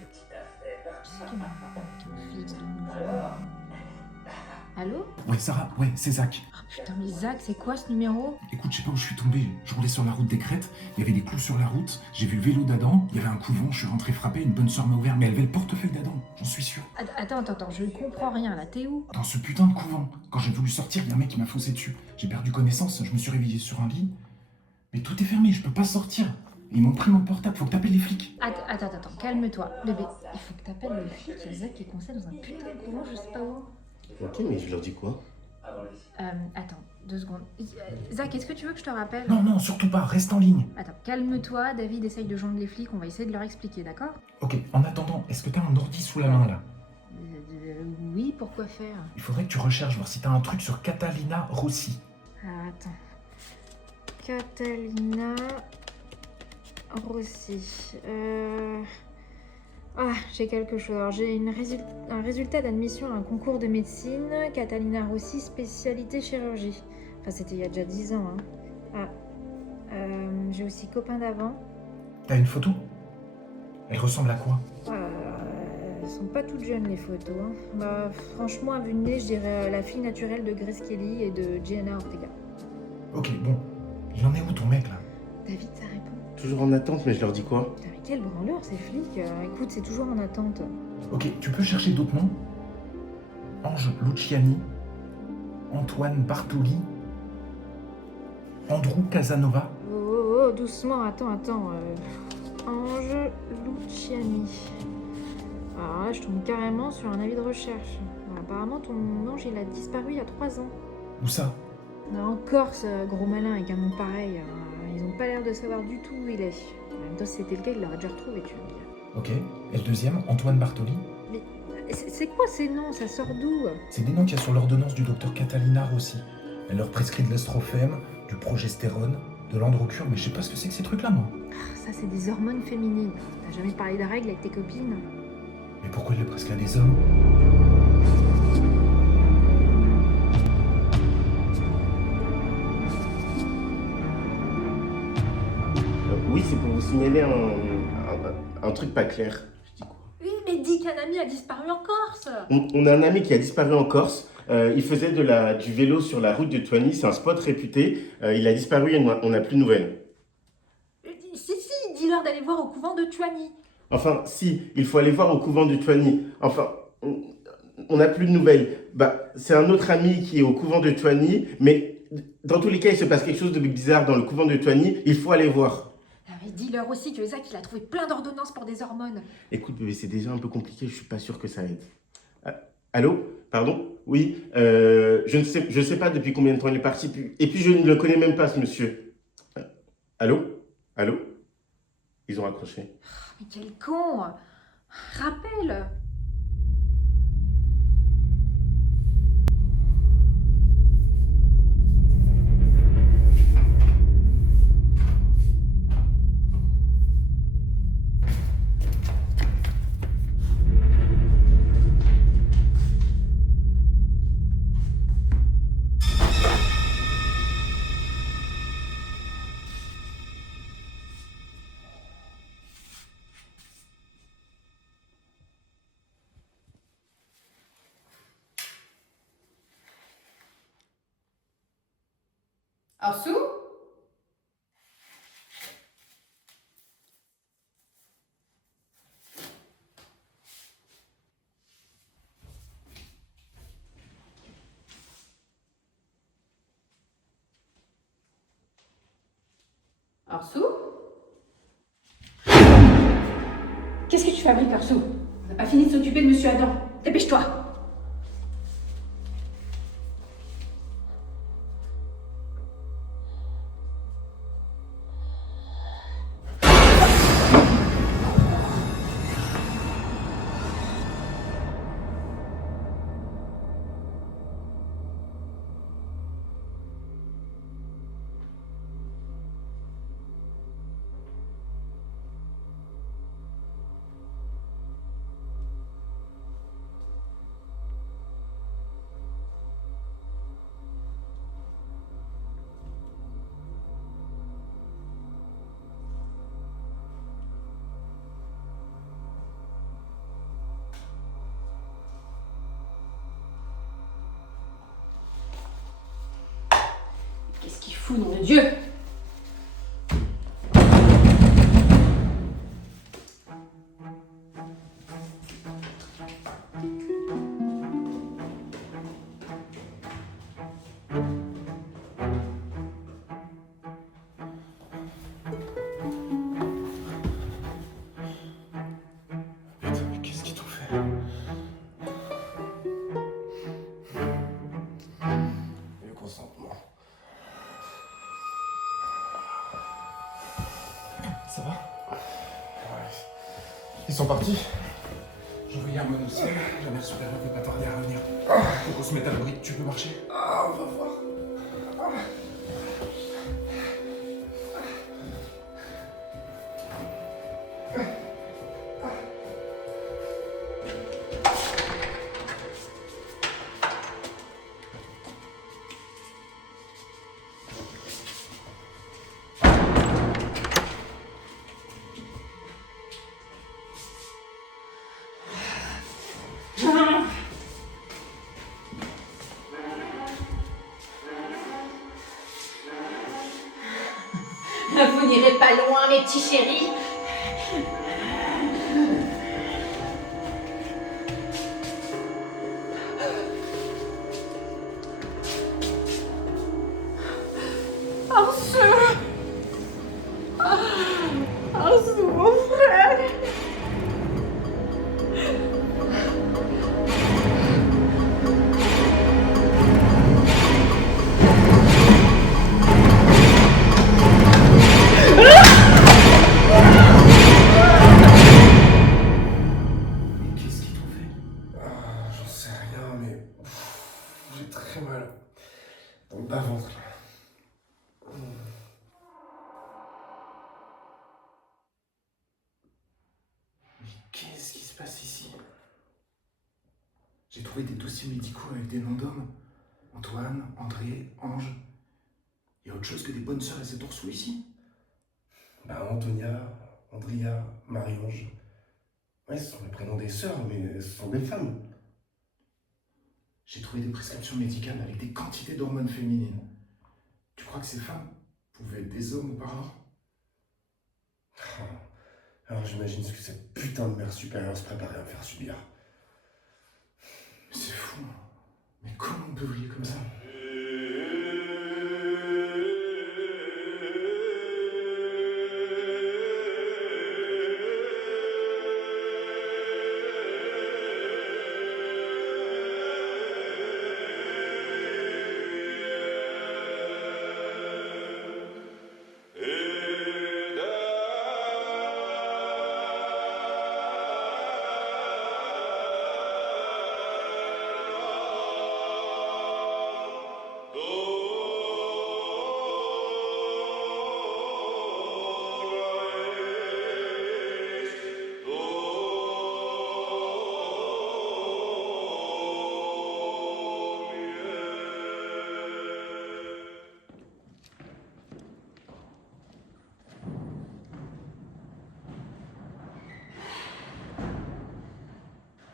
Petite affaire. Alors, Allô? Ouais, Sarah, ouais, c'est Zach. Ah putain, mais Zach, c'est quoi ce numéro? Écoute, je sais pas où je suis tombé. Je roulais sur la route des Crêtes, il y avait des clous sur la route, j'ai vu le vélo d'Adam, il y avait un couvent, je suis rentré frapper, une bonne sœur m'a ouvert, mais elle avait le portefeuille d'Adam, j'en suis sûr. Attends, je comprends rien là, t'es où? Dans ce putain de couvent, quand j'ai voulu sortir, il y a un mec qui m'a foncé dessus. J'ai perdu connaissance, je me suis réveillé sur un lit, mais tout est fermé, je peux pas sortir. Et ils m'ont pris mon portable, faut que t'appelles les flics. Attends, calme-toi, bébé. Il faut que t'appelles le flic, il y a Zach qui est coincé dans un putain de couvent, je sais pas où. Ok, mais je leur dis quoi? Attends, 2 secondes. Zach, est-ce que tu veux que je te rappelle? Non, surtout pas, reste en ligne. Attends, calme-toi, David essaye de joindre les flics, on va essayer de leur expliquer, d'accord? Ok, en attendant, est-ce que t'as un ordi sous la main là? Oui, pourquoi faire? Il faudrait que tu recherches, voir si t'as un truc sur Catalina Rossi. Alors, attends. Catalina Rossi. Ah, j'ai quelque chose. Alors, j'ai un résultat d'admission à un concours de médecine. Catalina Rossi, spécialité chirurgie. Enfin, c'était il y a déjà 10 ans. Hein. J'ai aussi copain d'avant. T'as une photo? Elle ressemble à quoi? Elles sont pas toutes jeunes, les photos. Hein. Bah, franchement, à vue de nez, je dirais la fille naturelle de Grace Kelly et de Gianna Ortega. Ok, bon. Il en est où ton mec là? David, ça répond. Toujours en attente, mais je leur dis quoi? Putain, mais quel branleur, ces flics. Écoute, c'est toujours en attente. Ok, tu peux chercher d'autres noms? Ange Luciani, Antoine Bartoli, Andrew Casanova. Oh, doucement, attends. Ange Luciani. Alors là, je tombe carrément sur un avis de recherche. Alors, apparemment, ton ange, il a disparu il y a 3 ans. Où ça? En Corse, gros malin, avec un nom pareil. Ils ont pas l'air de savoir du tout où il est. En même temps, si c'était le cas, il l'aurait déjà retrouvé, tu veux dire. Ok, et le deuxième, Antoine Bartoli? Mais c'est quoi ces noms? Ça sort d'où? C'est des noms qu'il y a sur l'ordonnance du docteur Catalina Rossi. Elle leur prescrit de l'estrophème, du progestérone, de l'androcure, mais je sais pas ce que c'est que ces trucs-là, moi. Ça, c'est des hormones féminines. T'as jamais parlé de règles avec tes copines? Mais pourquoi il les prescrit à des hommes? Oui, c'est pour vous signaler un truc pas clair. Je dis quoi? Oui, mais dis qu'un ami a disparu en Corse. On a un ami qui a disparu en Corse. Il faisait du vélo sur la route de Toigny. C'est un spot réputé. Il a disparu et on n'a plus de nouvelles. Si, dis-leur d'aller voir au couvent de Tuani. Enfin, si, il faut aller voir au couvent de Toigny. Enfin, on n'a plus de nouvelles. Bah, c'est un autre ami qui est au couvent de Toigny, mais dans tous les cas, il se passe quelque chose de bizarre dans le couvent de Toigny. Il faut aller voir. Ah, mais dis-leur aussi que Zach, il a trouvé plein d'ordonnances pour des hormones. Écoute, bébé, c'est déjà un peu compliqué. Je suis pas sûr que ça aide. Allô? Pardon? Oui, je ne sais pas depuis combien de temps il est parti. Et puis, je ne le connais même pas, ce monsieur. Allô? Ils ont raccroché. Mais quel con! Rappelle! Arsou? Arsou? Qu'est-ce que tu fabriques, Arsou? On n'a pas fini de s'occuper de Monsieur Adam. Dépêche-toi! fous, nom de Dieu! Qu'est-ce qu'ils t'ont fait? Le consentement. Ça va? Ils sont partis? J'ai envoyé un mot aussi. La mère supérieure ne peut pas tarder à revenir. Faut qu'on se mette à l'abri. Tu peux marcher? Ah, on va voir. Vous n'irez pas loin, mes petits chéris. Arthur, mon frère. Qu'est-ce qu'ils t'ont fait? Ah, j'en sais rien, mais j'ai très mal dans le bas-ventre. Mais qu'est-ce qui se passe ici? J'ai trouvé des dossiers médicaux avec des noms d'hommes. Antoine, André, Ange. Il y a autre chose que des bonnes sœurs et cet ourson ici? Bah, Antonia, Andrea, Marie-Ange. Ouais, ce sont les prénoms des sœurs, mais ce sont des femmes. J'ai trouvé des prescriptions médicales avec des quantités d'hormones féminines. Tu crois que ces femmes pouvaient être des hommes auparavant? Ah, alors j'imagine ce que cette putain de mère supérieure se préparait à me faire subir. Mais c'est fou. Mais comment on peut vriller comme ça?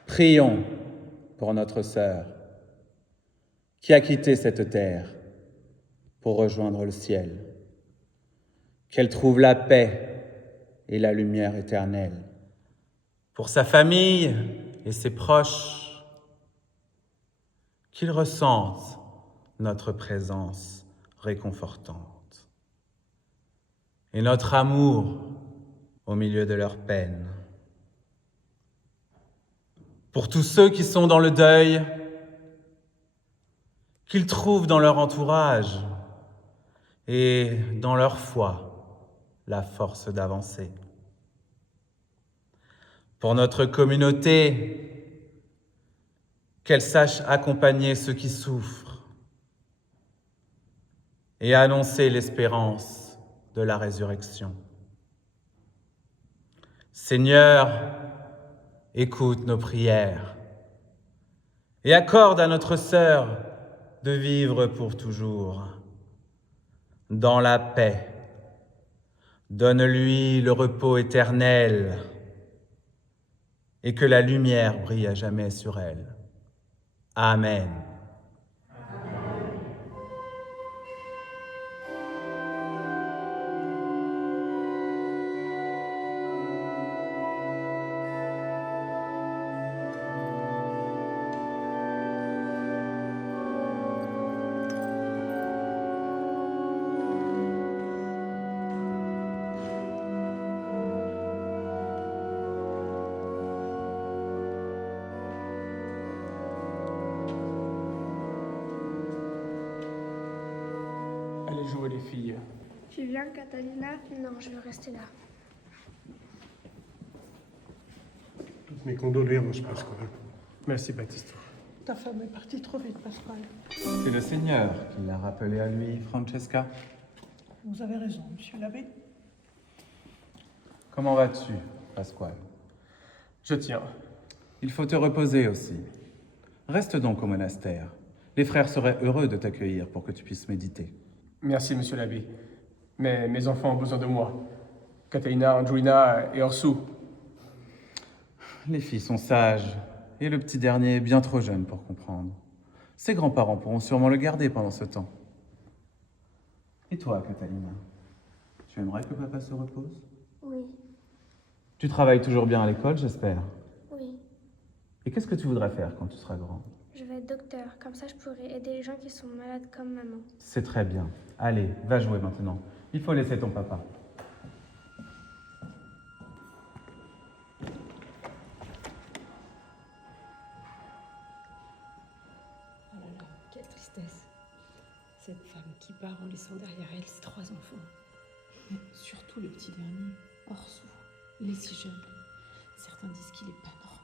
Prions pour notre sœur qui a quitté cette terre pour rejoindre le ciel. Qu'elle trouve la paix et la lumière éternelle. Pour sa famille et ses proches, qu'ils ressentent notre présence réconfortante et notre amour au milieu de leurs peines. Pour tous ceux qui sont dans le deuil, qu'ils trouvent dans leur entourage et dans leur foi la force d'avancer. Pour notre communauté, qu'elle sache accompagner ceux qui souffrent et annoncer l'espérance de la résurrection. Seigneur, écoute nos prières et accorde à notre sœur de vivre pour toujours dans la paix. Donne-lui le repos éternel et que la lumière brille à jamais sur elle. Amen. vous, les filles? Tu viens, Catalina? Non, je veux rester là. Toutes mes condoléances, Pasquale. Merci, Baptiste. Ta femme est partie trop vite, Pasquale. C'est le Seigneur qui l'a rappelé à lui, Francesca. Vous avez raison, monsieur l'abbé. Comment vas-tu, Pasquale? Je tiens. Il faut te reposer aussi. Reste donc au monastère. Les frères seraient heureux de t'accueillir pour que tu puisses méditer. Merci, monsieur l'abbé. Mais mes enfants ont besoin de moi. Catalina, Angelina et Orsou. Les filles sont sages, et le petit dernier est bien trop jeune pour comprendre. Ses grands-parents pourront sûrement le garder pendant ce temps. Et toi, Catalina? Tu aimerais que papa se repose? Oui, Tu travailles toujours bien à l'école, j'espère. oui. Et qu'est-ce que tu voudrais faire quand tu seras grand? Je vais être docteur, comme ça je pourrai aider les gens qui sont malades comme maman. C'est très bien. Allez, va jouer maintenant. Il faut laisser ton papa. Oh là là, quelle tristesse. Cette femme qui part en laissant derrière elle ses 3 enfants. Mais surtout le petit dernier, Orsou. Il est si jeune. Certains disent qu'il est pas normal.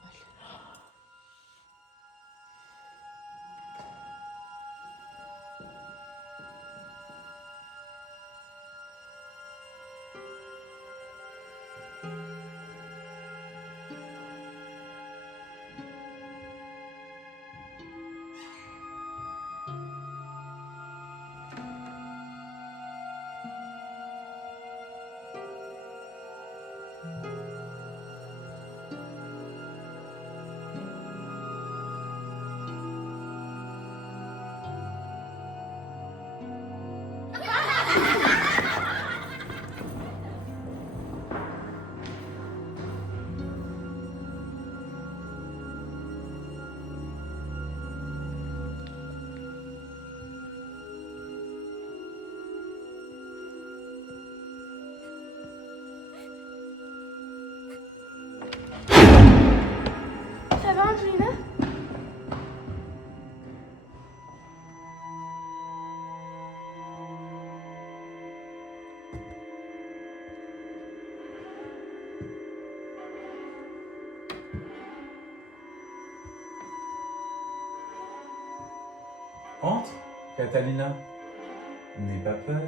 Ça va, Angelina? Entre, Catalina. N'aie pas peur.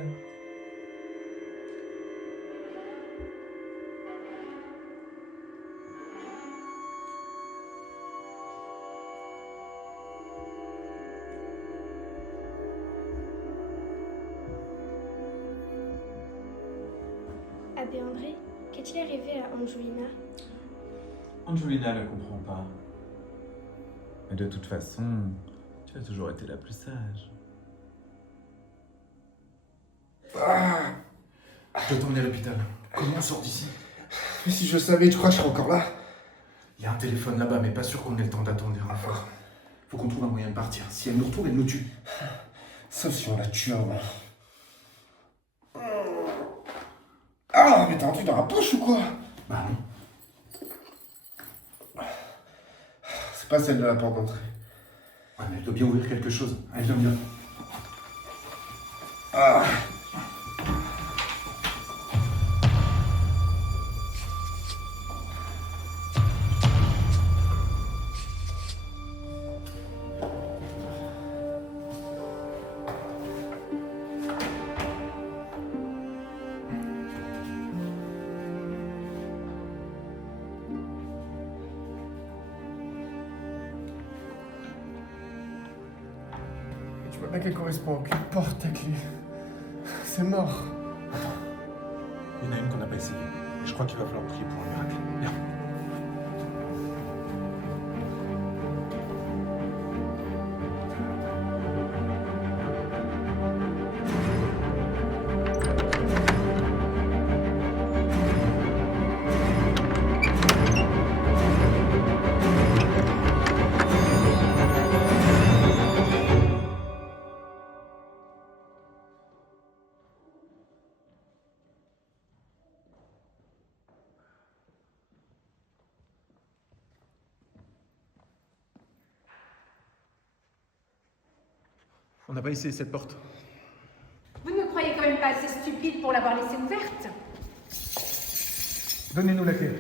Abbé André, qu'est-il arrivé à Angelina? Angelina ne comprend pas. Mais de toute façon, tu as toujours été la plus sage. Je dois t'emmener à l'hôpital. Comment on sort d'ici? Mais si je savais, tu crois que je serais encore là? Il y a un téléphone là-bas, mais pas sûr qu'on ait le temps d'attendre des renforts. Faut qu'on trouve un moyen de partir. Si elle nous retrouve, elle nous tue. Sauf si on la tue avant. Ah, mais t'as un truc dans la poche ou quoi? Bah non. C'est pas celle de la porte d'entrée. Ouais, mais elle doit bien ouvrir quelque chose. Elle vient bien. Ah. Tu vois bien qu'elle correspond à aucune porte, ta clé. C'est mort. Il y en a une qu'on n'a pas essayée. Et je crois qu'il va falloir prier pour un miracle. Viens. On n'a pas essayé cette porte. Vous ne me croyez quand pas assez stupide pour l'avoir laissée ouverte. Donnez-nous la clé.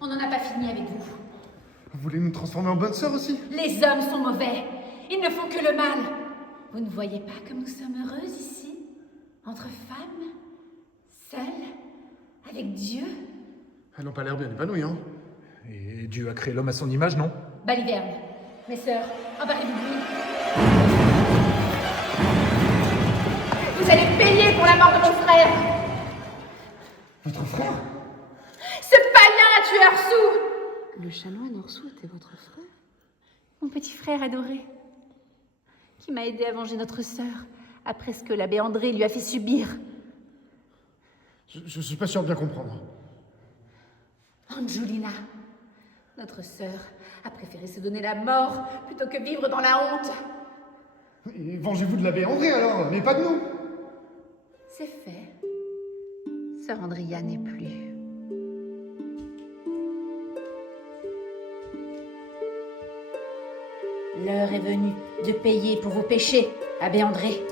On n'en a pas fini avec vous. Vous voulez nous transformer en bonne sœur aussi? Les hommes sont mauvais. Ils ne font que le mal. Vous ne voyez pas comme nous sommes heureuses ici? Entre femmes, seules, avec Dieu. Elles n'ont pas l'air bien épanouies, hein? Et Dieu a créé l'homme à son image, non? Baliverne, mes sœurs, embarrez-vous de lui. Vous allez payer pour la mort de mon frère. Votre frère? Ce païen a tué Arsou. Le chanoine Orsou était votre frère? Mon petit frère adoré, qui m'a aidé à venger notre sœur après ce que l'abbé André lui a fait subir. Je suis pas sûr de bien comprendre. Angelina, notre sœur, a préféré se donner la mort plutôt que vivre dans la honte. Et vengez-vous de l'abbé André alors, mais pas de nous! C'est fait. Sœur Andrea n'est plus. L'heure est venue de payer pour vos péchés, abbé André.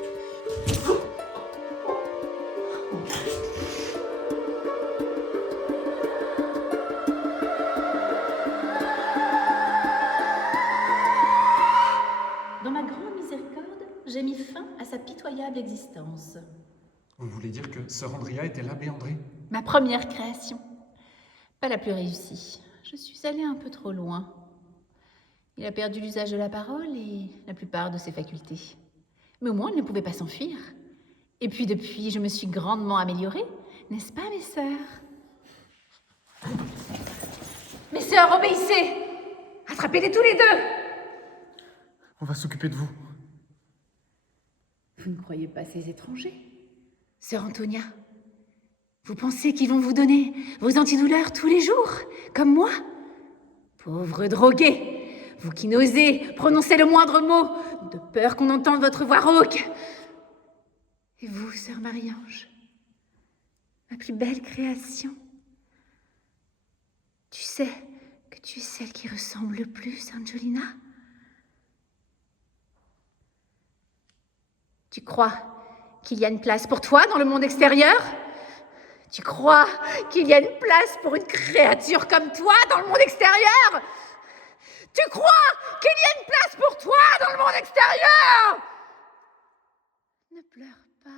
Dans ma grande miséricorde, j'ai mis fin à sa pitoyable existence. Vous voulez dire que Sœur Andrea était l'abbé André? Ma première création. Pas la plus réussie. Je suis allée un peu trop loin. Il a perdu l'usage de la parole et la plupart de ses facultés. Mais au moins, il ne pouvait pas s'enfuir. Et puis depuis, je me suis grandement améliorée. N'est-ce pas, mes sœurs? Mes sœurs, obéissez! Attrapez-les tous les deux! On va s'occuper de vous. Vous ne croyez pas ces étrangers? Sœur Antonia, vous pensez qu'ils vont vous donner vos antidouleurs tous les jours, comme moi? Pauvre drogué! Vous qui n'osez prononcer le moindre mot, de peur qu'on entende votre voix rauque. Et vous, sœur Marie-Ange, ma plus belle création, tu sais que tu es celle qui ressemble le plus à Angelina? Tu crois qu'il y a une place pour toi dans le monde extérieur? Tu crois qu'il y a une place pour une créature comme toi dans le monde extérieur? Tu crois qu'il y a une place pour toi dans le monde extérieur? Ne pleure pas.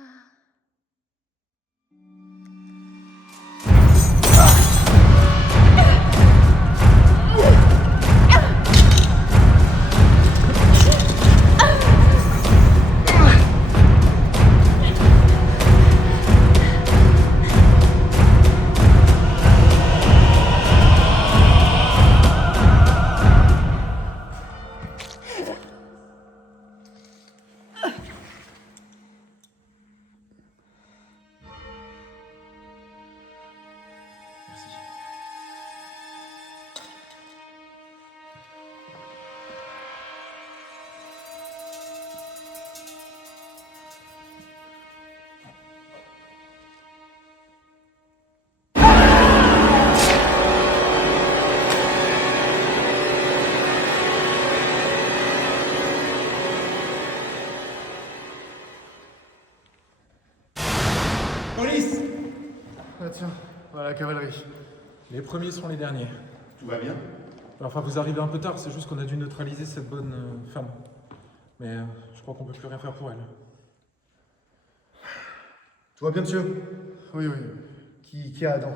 Police! Ah tiens, voilà la cavalerie. Les premiers seront les derniers. Tout va bien? Enfin, vous arrivez un peu tard, c'est juste qu'on a dû neutraliser cette bonne femme. Mais je crois qu'on peut plus rien faire pour elle. Tout va bien, monsieur? Oui, oui. Qui a Adam?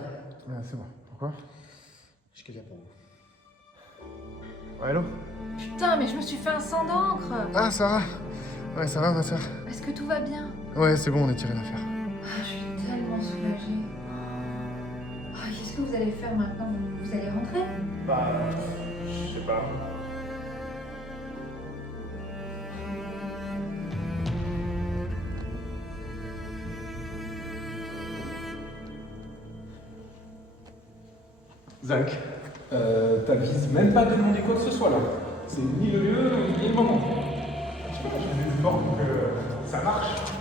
Ah, c'est bon. Pourquoi? J'ai quelqu'un pour vous. Ouais, allô? Putain, mais je me suis fait un sang d'encre. Ah, Sarah. Ouais, ça va, ma sœur? Est-ce que tout va bien? Ouais, c'est bon, on a tiré l'affaire. Je suis tellement soulagée. Qu'est-ce que vous allez faire maintenant? Vous allez rentrer? Bah, je sais pas. Zach, t'avises même pas de demander quoi que ce soit là. C'est ni le lieu, ni le moment. Je sais pas, j'ai des efforts pour que ça marche.